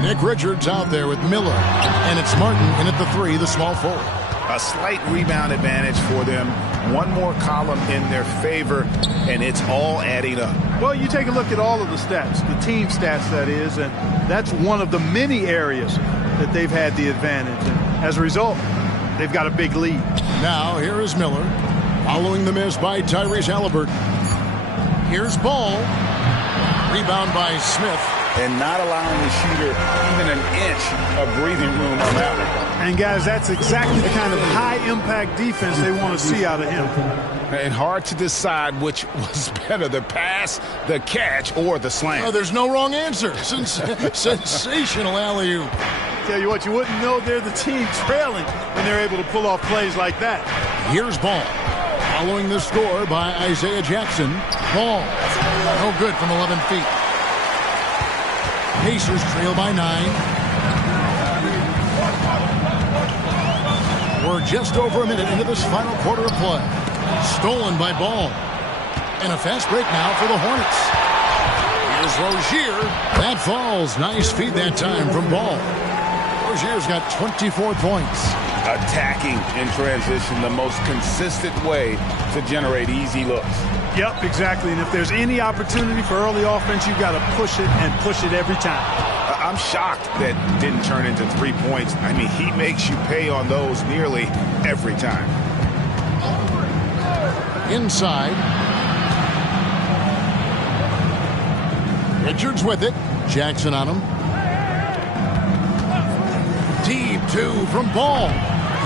Nick Richards out there with Miller. And it's Martin in at the 3, the small forward. A slight rebound advantage for them. One more column in their favor, and it's all adding up. Well, you take a look at all of the stats, the team stats, that is, and that's one of the many areas that they've had the advantage. And as a result, they've got a big lead. Now, here is Miller, following the miss by Tyrese Halliburton. Here's Ball. Rebound by Smith. And not allowing the shooter even an inch of breathing room on that one. And, guys, that's exactly the kind of high-impact defense they want to see out of him. And hard to decide which was better, the pass, the catch, or the slam. Oh, there's no wrong answer. Sensational alley-oop. Tell you what, you wouldn't know they're the team trailing when they're able to pull off plays like that. Here's Ball. Following the score by Isaiah Jackson. Ball. No good from 11 feet. Pacers trail by 9. We're just over a minute into this final quarter of play. Stolen by Ball. And a fast break now for the Hornets. Here's Rozier. That falls. Nice feed that time from Ball. Rozier's got 24 points. Attacking in transition, the most consistent way to generate easy looks. Yep, exactly. And if there's any opportunity for early offense, you've got to push it and push it every time. I'm shocked that didn't turn into 3 points. I mean, he makes you pay on those nearly every time. Inside. Richards with it. Jackson on him. Deep 2 from Ball.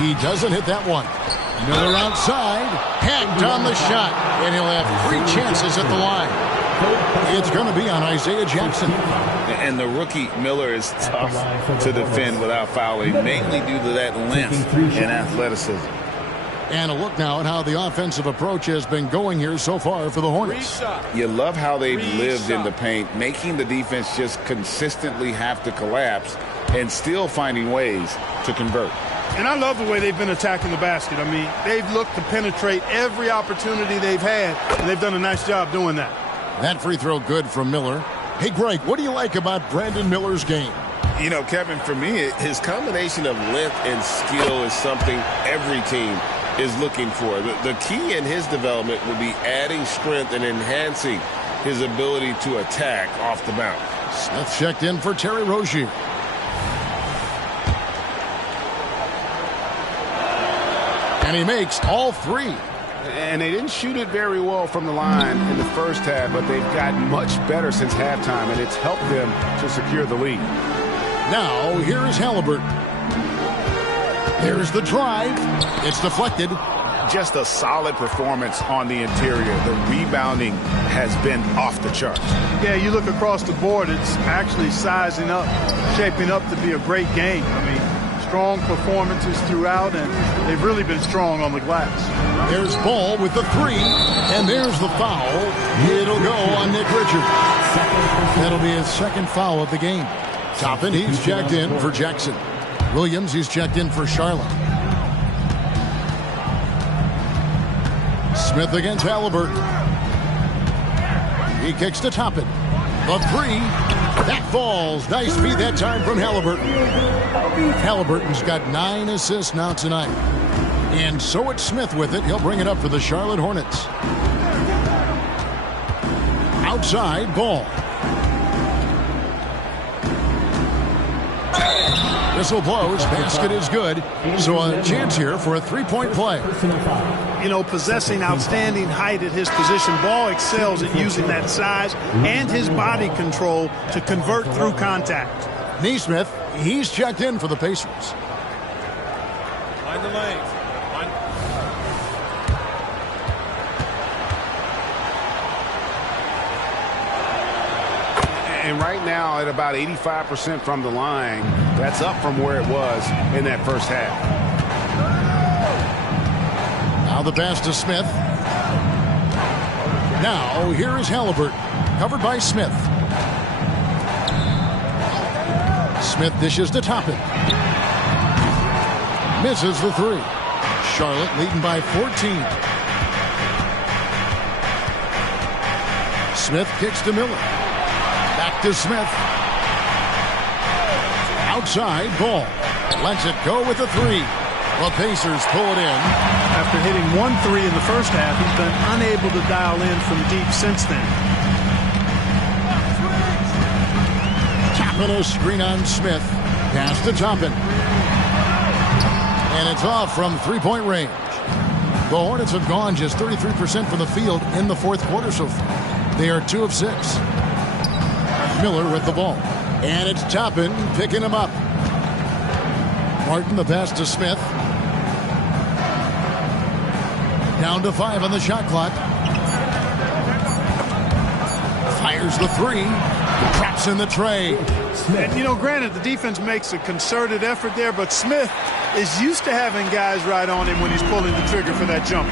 He doesn't hit that one. Miller outside, hacked on the shot, and he'll have 3 chances at the line. It's going to be on Isaiah Jackson. And the rookie Miller is tough to defend without fouling, mainly due to that length and athleticism. And a look now at how the offensive approach has been going here so far for the Hornets. You love how they've lived in the paint, making the defense just consistently have to collapse and still finding ways to convert. And I love the way they've been attacking the basket. I mean, they've looked to penetrate every opportunity they've had, and they've done a nice job doing that. That free throw good from Miller. Hey, Greg, what do you like about Brandon Miller's game? You know, Kevin, for me, his combination of length and skill is something every team is looking for. The key in his development will be adding strength and enhancing his ability to attack off the bounce. Smith checked in for Terry Rozier. And he makes all 3. And they didn't shoot it very well from the line in the first half, but they've gotten much better since halftime, and it's helped them to secure the lead. Now, here is Halliburton. There's the drive. It's deflected. Just a solid performance on the interior. The rebounding has been off the charts. Yeah, you look across the board, it's actually sizing up, shaping up to be a great game. I mean, strong performances throughout, and they've really been strong on the glass. There's Ball with the 3, and there's the foul. It'll go on Nick Richards. That'll be his 2nd foul of the game. Toppin, he's checked in for Jackson. Williams, he's checked in for Charlotte. Smith against Halliburton. He kicks to Toppin. The 3. That falls. Nice feed that time from Halliburton. Halliburton's got 9 assists now tonight. And so it's Smith with it. He'll bring it up for the Charlotte Hornets. Outside, Ball. Whistle blows. Basket is good. So a chance here for a 3-point play. You know, possessing outstanding height at his position, Ball excels at using that size and his body control to convert through contact. Nesmith, he's checked in for the Pacers. Find the lanes. And right now at about 85% from the line, that's up from where it was in that first half. Now the pass to Smith. Now here is Halliburton, covered by Smith. Smith dishes to Toppin. Misses the 3. Charlotte leading by 14. Smith kicks to Miller. Back to Smith. Outside, Ball. Lets it go with the 3. The Pacers pull it in. After hitting 1 3 in the first half, he's been unable to dial in from deep since then. Toppin a screen on Smith. Pass to Toppin. And it's off from 3-point range. The Hornets have gone just 33% from the field in the 4th quarter so far. They are 2 of 6. Miller with the ball. And it's Toppin picking him up. Martin the pass to Smith. Down to 5 on the shot clock. Fires the 3. Traps in the tray. And, you know, granted, the defense makes a concerted effort there, but Smith is used to having guys right on him when he's pulling the trigger for that jump.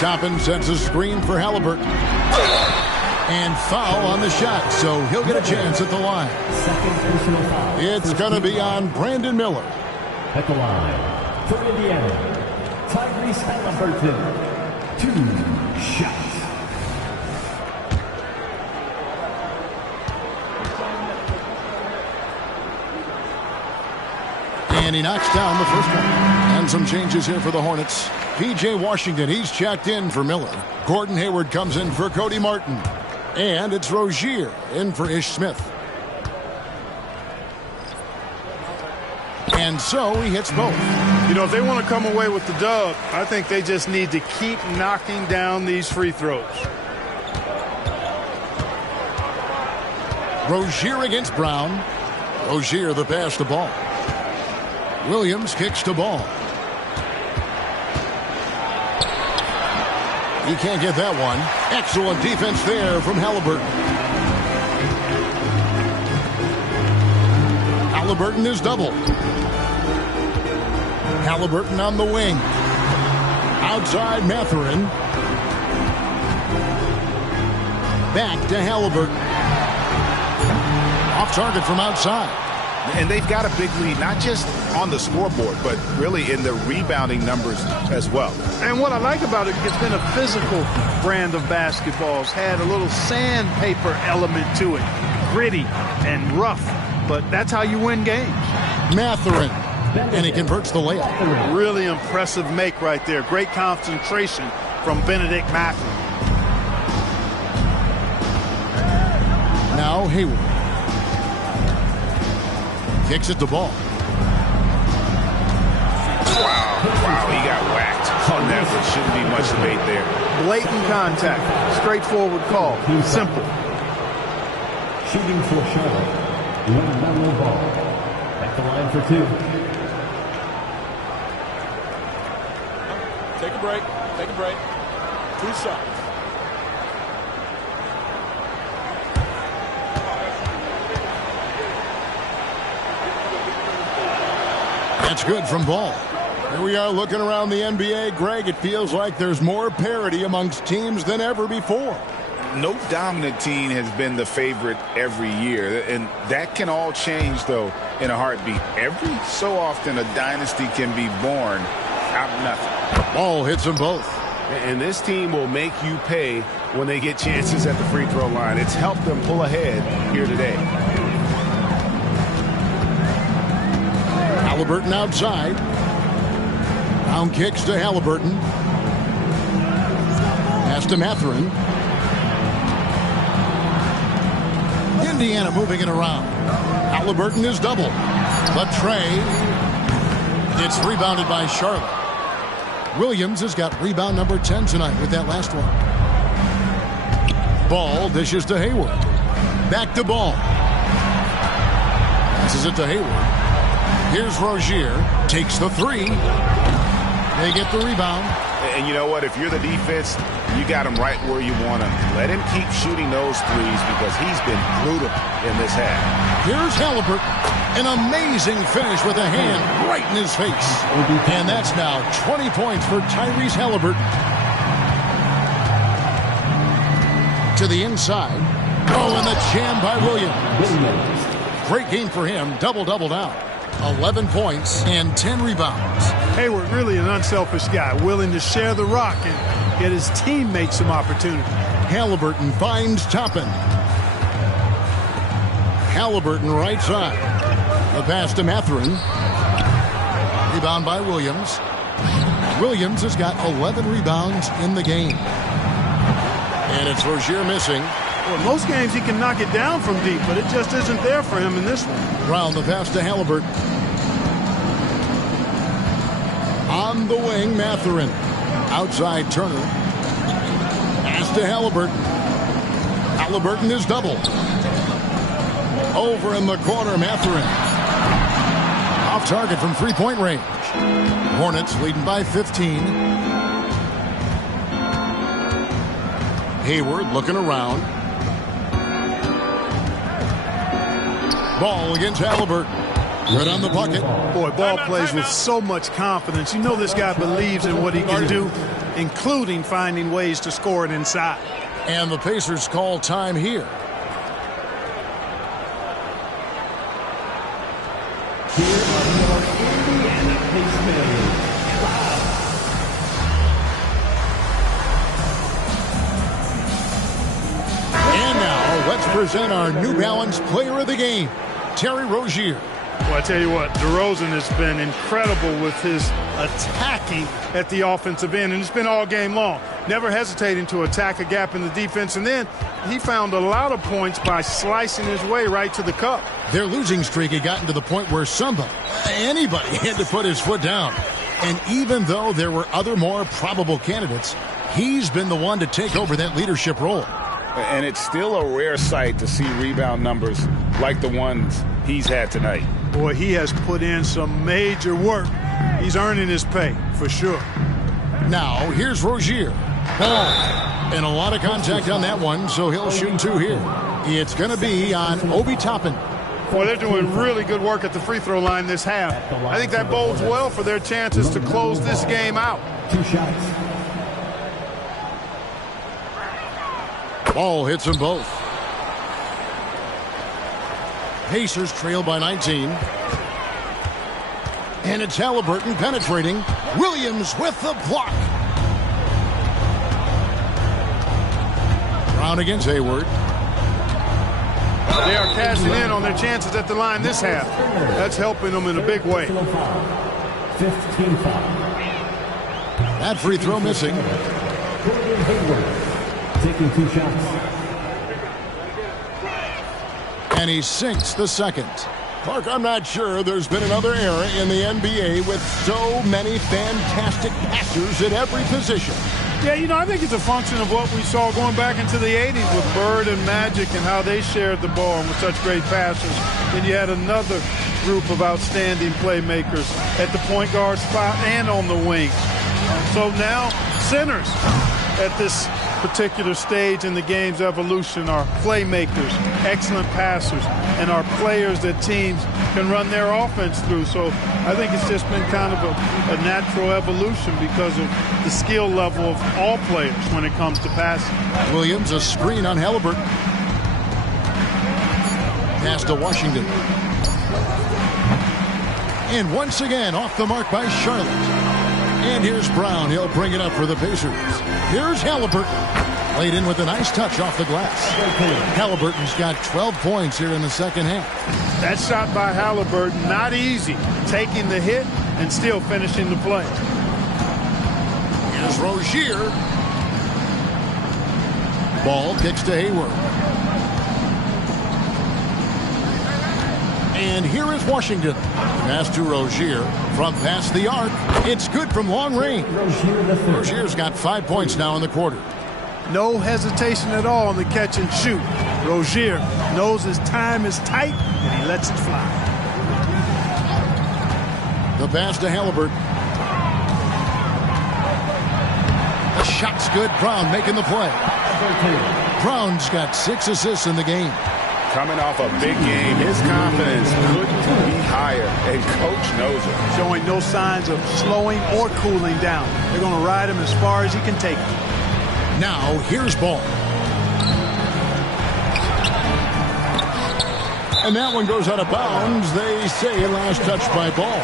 Toppin sets a screen for Halliburton. And foul on the shot, so he'll get a chance at the line. It's going to be on Brandon Miller. At the line, for Indiana, Tyrese Halliburton, 2 shots. And he knocks down the first one. And some changes here for the Hornets. P.J. Washington, he's checked in for Miller. Gordon Hayward comes in for Cody Martin. And it's Rozier in for Ish Smith. And so he hits both. You know, if they want to come away with the dub, I think they just need to keep knocking down these free throws. Rozier against Brown. Rozier the pass to Ball. Williams kicks to Ball. He can't get that one. Excellent defense there from Halliburton. Halliburton is doubled. Halliburton on the wing. Outside Mathurin. Back to Halliburton. Off target from outside. And they've got a big lead, not just on the scoreboard, but really in the rebounding numbers as well. And what I like about it, it's been a physical brand of basketball. It's had a little sandpaper element to it. Gritty and rough, but that's how you win games. Mathurin, and he converts the layup. Really impressive make right there. Great concentration from Benedict Mathurin. Now Hayward. Kicks it to Ball. Wow, he got whacked on that one. Shouldn't be much debate there. Blatant contact. Straightforward call. Simple. Shooting for Charlotte. LaMelo Ball. At the line for 2. Take a break. Take a break. 2 shots. That's good from Ball. Here we are looking around the NBA. Greg, it feels like there's more parity amongst teams than ever before. No dominant team has been the favorite every year, and that can all change, though, in a heartbeat. Every so often, a dynasty can be born out of nothing. Ball hits them both. And this team will make you pay when they get chances at the free throw line. It's helped them pull ahead here today. Halliburton outside. Brown kicks to Halliburton. Pass to Mathurin. Indiana moving it around. Halliburton is doubled. But Trey gets rebounded by Charlotte. Williams has got rebound number 10 tonight with that last one. Ball dishes to Hayward. Back to Ball. Passes it to Hayward. Here's Rozier. Takes the 3. They get the rebound. And you know what? If you're the defense, you got him right where you want him. Let him keep shooting those threes because he's been brutal in this half. Here's Halliburton. An amazing finish with a hand right in his face. And that's now 20 points for Tyrese Halliburton. To the inside. Oh, and the jam by Williams. Great game for him. Double-double out. 11 points and 10 rebounds. Hayward, really an unselfish guy, willing to share the rock and get his teammates some opportunity. Halliburton finds Toppin. Halliburton right side. The pass to Mathurin. Rebound by Williams. Williams has got 11 rebounds in the game. And it's Rozier missing. Well, most games he can knock it down from deep, but it just isn't there for him in this one. Brown the pass to Halliburton. On the wing, Mathurin. Outside Turner. Pass to Halliburton. Halliburton is doubled. Over in the corner, Mathurin. Off target from three-point range. Hornets leading by 15. Hayward looking around. Ball against Halliburton. Good on the bucket. Boy, Ball plays with so much confidence. You know this guy believes in what he can do, including finding ways to score it inside. And the Pacers call time here. Here are your Indiana Pacers. And now, let's present our New Balance Player of the Game, Terry Rozier. Well, I tell you what, DeRozan has been incredible with his attacking at the offensive end, and it's been all game long. Never hesitating to attack a gap in the defense, and then he found a lot of points by slicing his way right to the cup. Their losing streak had gotten to the point where anybody had to put his foot down. And even though there were other more probable candidates, he's been the one to take over that leadership role. And it's still a rare sight to see rebound numbers like the ones he's had tonight. Boy, he has put in some major work. He's earning his pay, for sure. Now, here's Rozier. Ball. And a lot of contact on that one, so he'll shoot 2 here. It's going to be on Obi Toppin. Boy, they're doing really good work at the free throw line this half. I think that bodes well for their chances to close this game out. 2 shots. Ball hits them both. Pacers trail by 19. And it's Halliburton penetrating. Williams with the block. Brown against Hayward. They are cashing in on their chances at the line this half. That's helping them in a big way. 15-5. That free throw missing. Gordon Hayward taking 2 shots. And he sinks the second. Clark, I'm not sure there's been another era in the NBA with so many fantastic passers at every position. Yeah, you know, I think it's a function of what we saw going back into the 80s with Bird and Magic and how they shared the ball and were such great passers. Then you had another group of outstanding playmakers at the point guard spot and on the wings. So now centers at this particular stage in the game's evolution are playmakers, excellent passers, and are players that teams can run their offense through. So I think it's just been kind of a natural evolution because of the skill level of all players when it comes to passing. Williams, a screen on Halliburton. Pass to Washington. And once again, off the mark by Charlotte. And here's Brown. He'll bring it up for the Pacers. Here's Halliburton. Laid in with a nice touch off the glass. Halliburton's got 12 points here in the second half. That shot by Halliburton, not easy. Taking the hit and still finishing the play. Here's Rozier. Ball kicks to Hayward. And here is Washington. Pass to Rozier from past the arc. It's good from long range. Rozier's got 5 points now in the quarter. No hesitation at all on the catch and shoot. Rozier knows his time is tight and he lets it fly. The pass to Halliburton. The shot's good. Brown making the play. Brown's got 6 assists in the game. Coming off a big game, his confidence couldn't be higher, and Coach knows it. Showing no signs of slowing or cooling down. They're going to ride him as far as he can take him. Now, here's Ball. And that one goes out of bounds. They say last touch by Ball.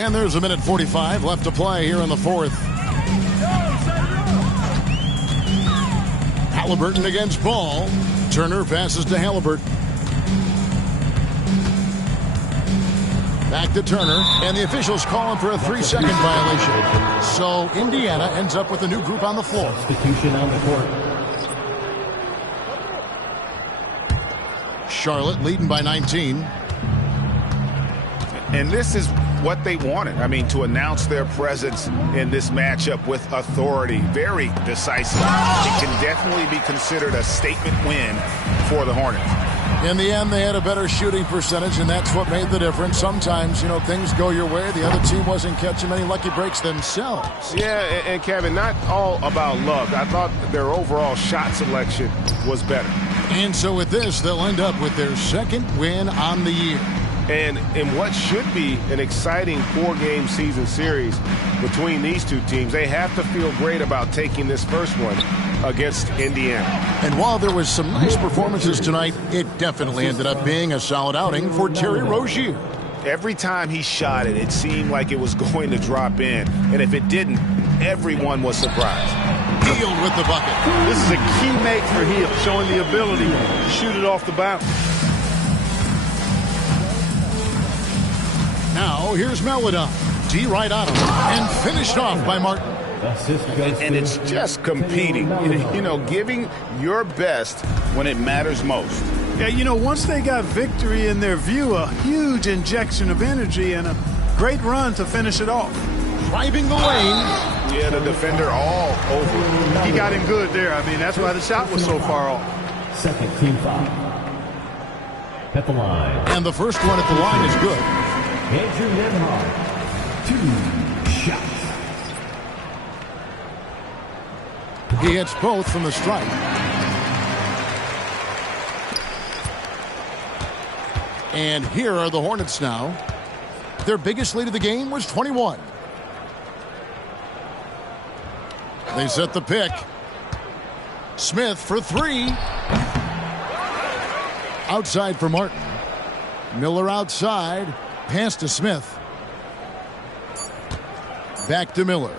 And there's a minute 45 left to play here in the fourth. Halliburton against Ball. Turner passes to Halliburton. Back to Turner, and the officials calling for a 3-second violation. So Indiana ends up with a new group on the floor. Substitution on the court. Charlotte leading by 19. And this is what they wanted. I mean, to announce their presence in this matchup with authority. Very decisive. It can definitely be considered a statement win for the Hornets. In the end, they had a better shooting percentage, and that's what made the difference. Sometimes, you know, things go your way. The other team wasn't catching many lucky breaks themselves. Yeah, and Kevin, not all about luck. I thought their overall shot selection was better. And so with this, they'll end up with their second win on the year. And in what should be an exciting 4-game season series between these two teams, they have to feel great about taking this first one against Indiana. And while there was some nice performances tonight, it definitely ended up being a solid outing for Terry Rozier. Every time he shot it, it seemed like it was going to drop in. And if it didn't, everyone was surprised. Hield with the bucket. This is a key make for Hield, showing the ability to shoot it off the bounce. Now, here's Maledon. D right on him. And finished off by Martin. And it's just competing. You know, giving your best when it matters most. Yeah, you know, once they got victory in their view, a huge injection of energy and a great run to finish it off. driving the lane. Yeah, the defender all over. He got him good there. I mean, that's why the shot was so far off. Second team foul. At the line. And the first one at the line is good. Andrew Nembhard. 2 shots. He hits both from the stripe. And here are the Hornets now. Their biggest lead of the game was 21. They set the pick. Smith for 3. Outside for Martin. Miller outside. Pass to Smith. Back to Miller.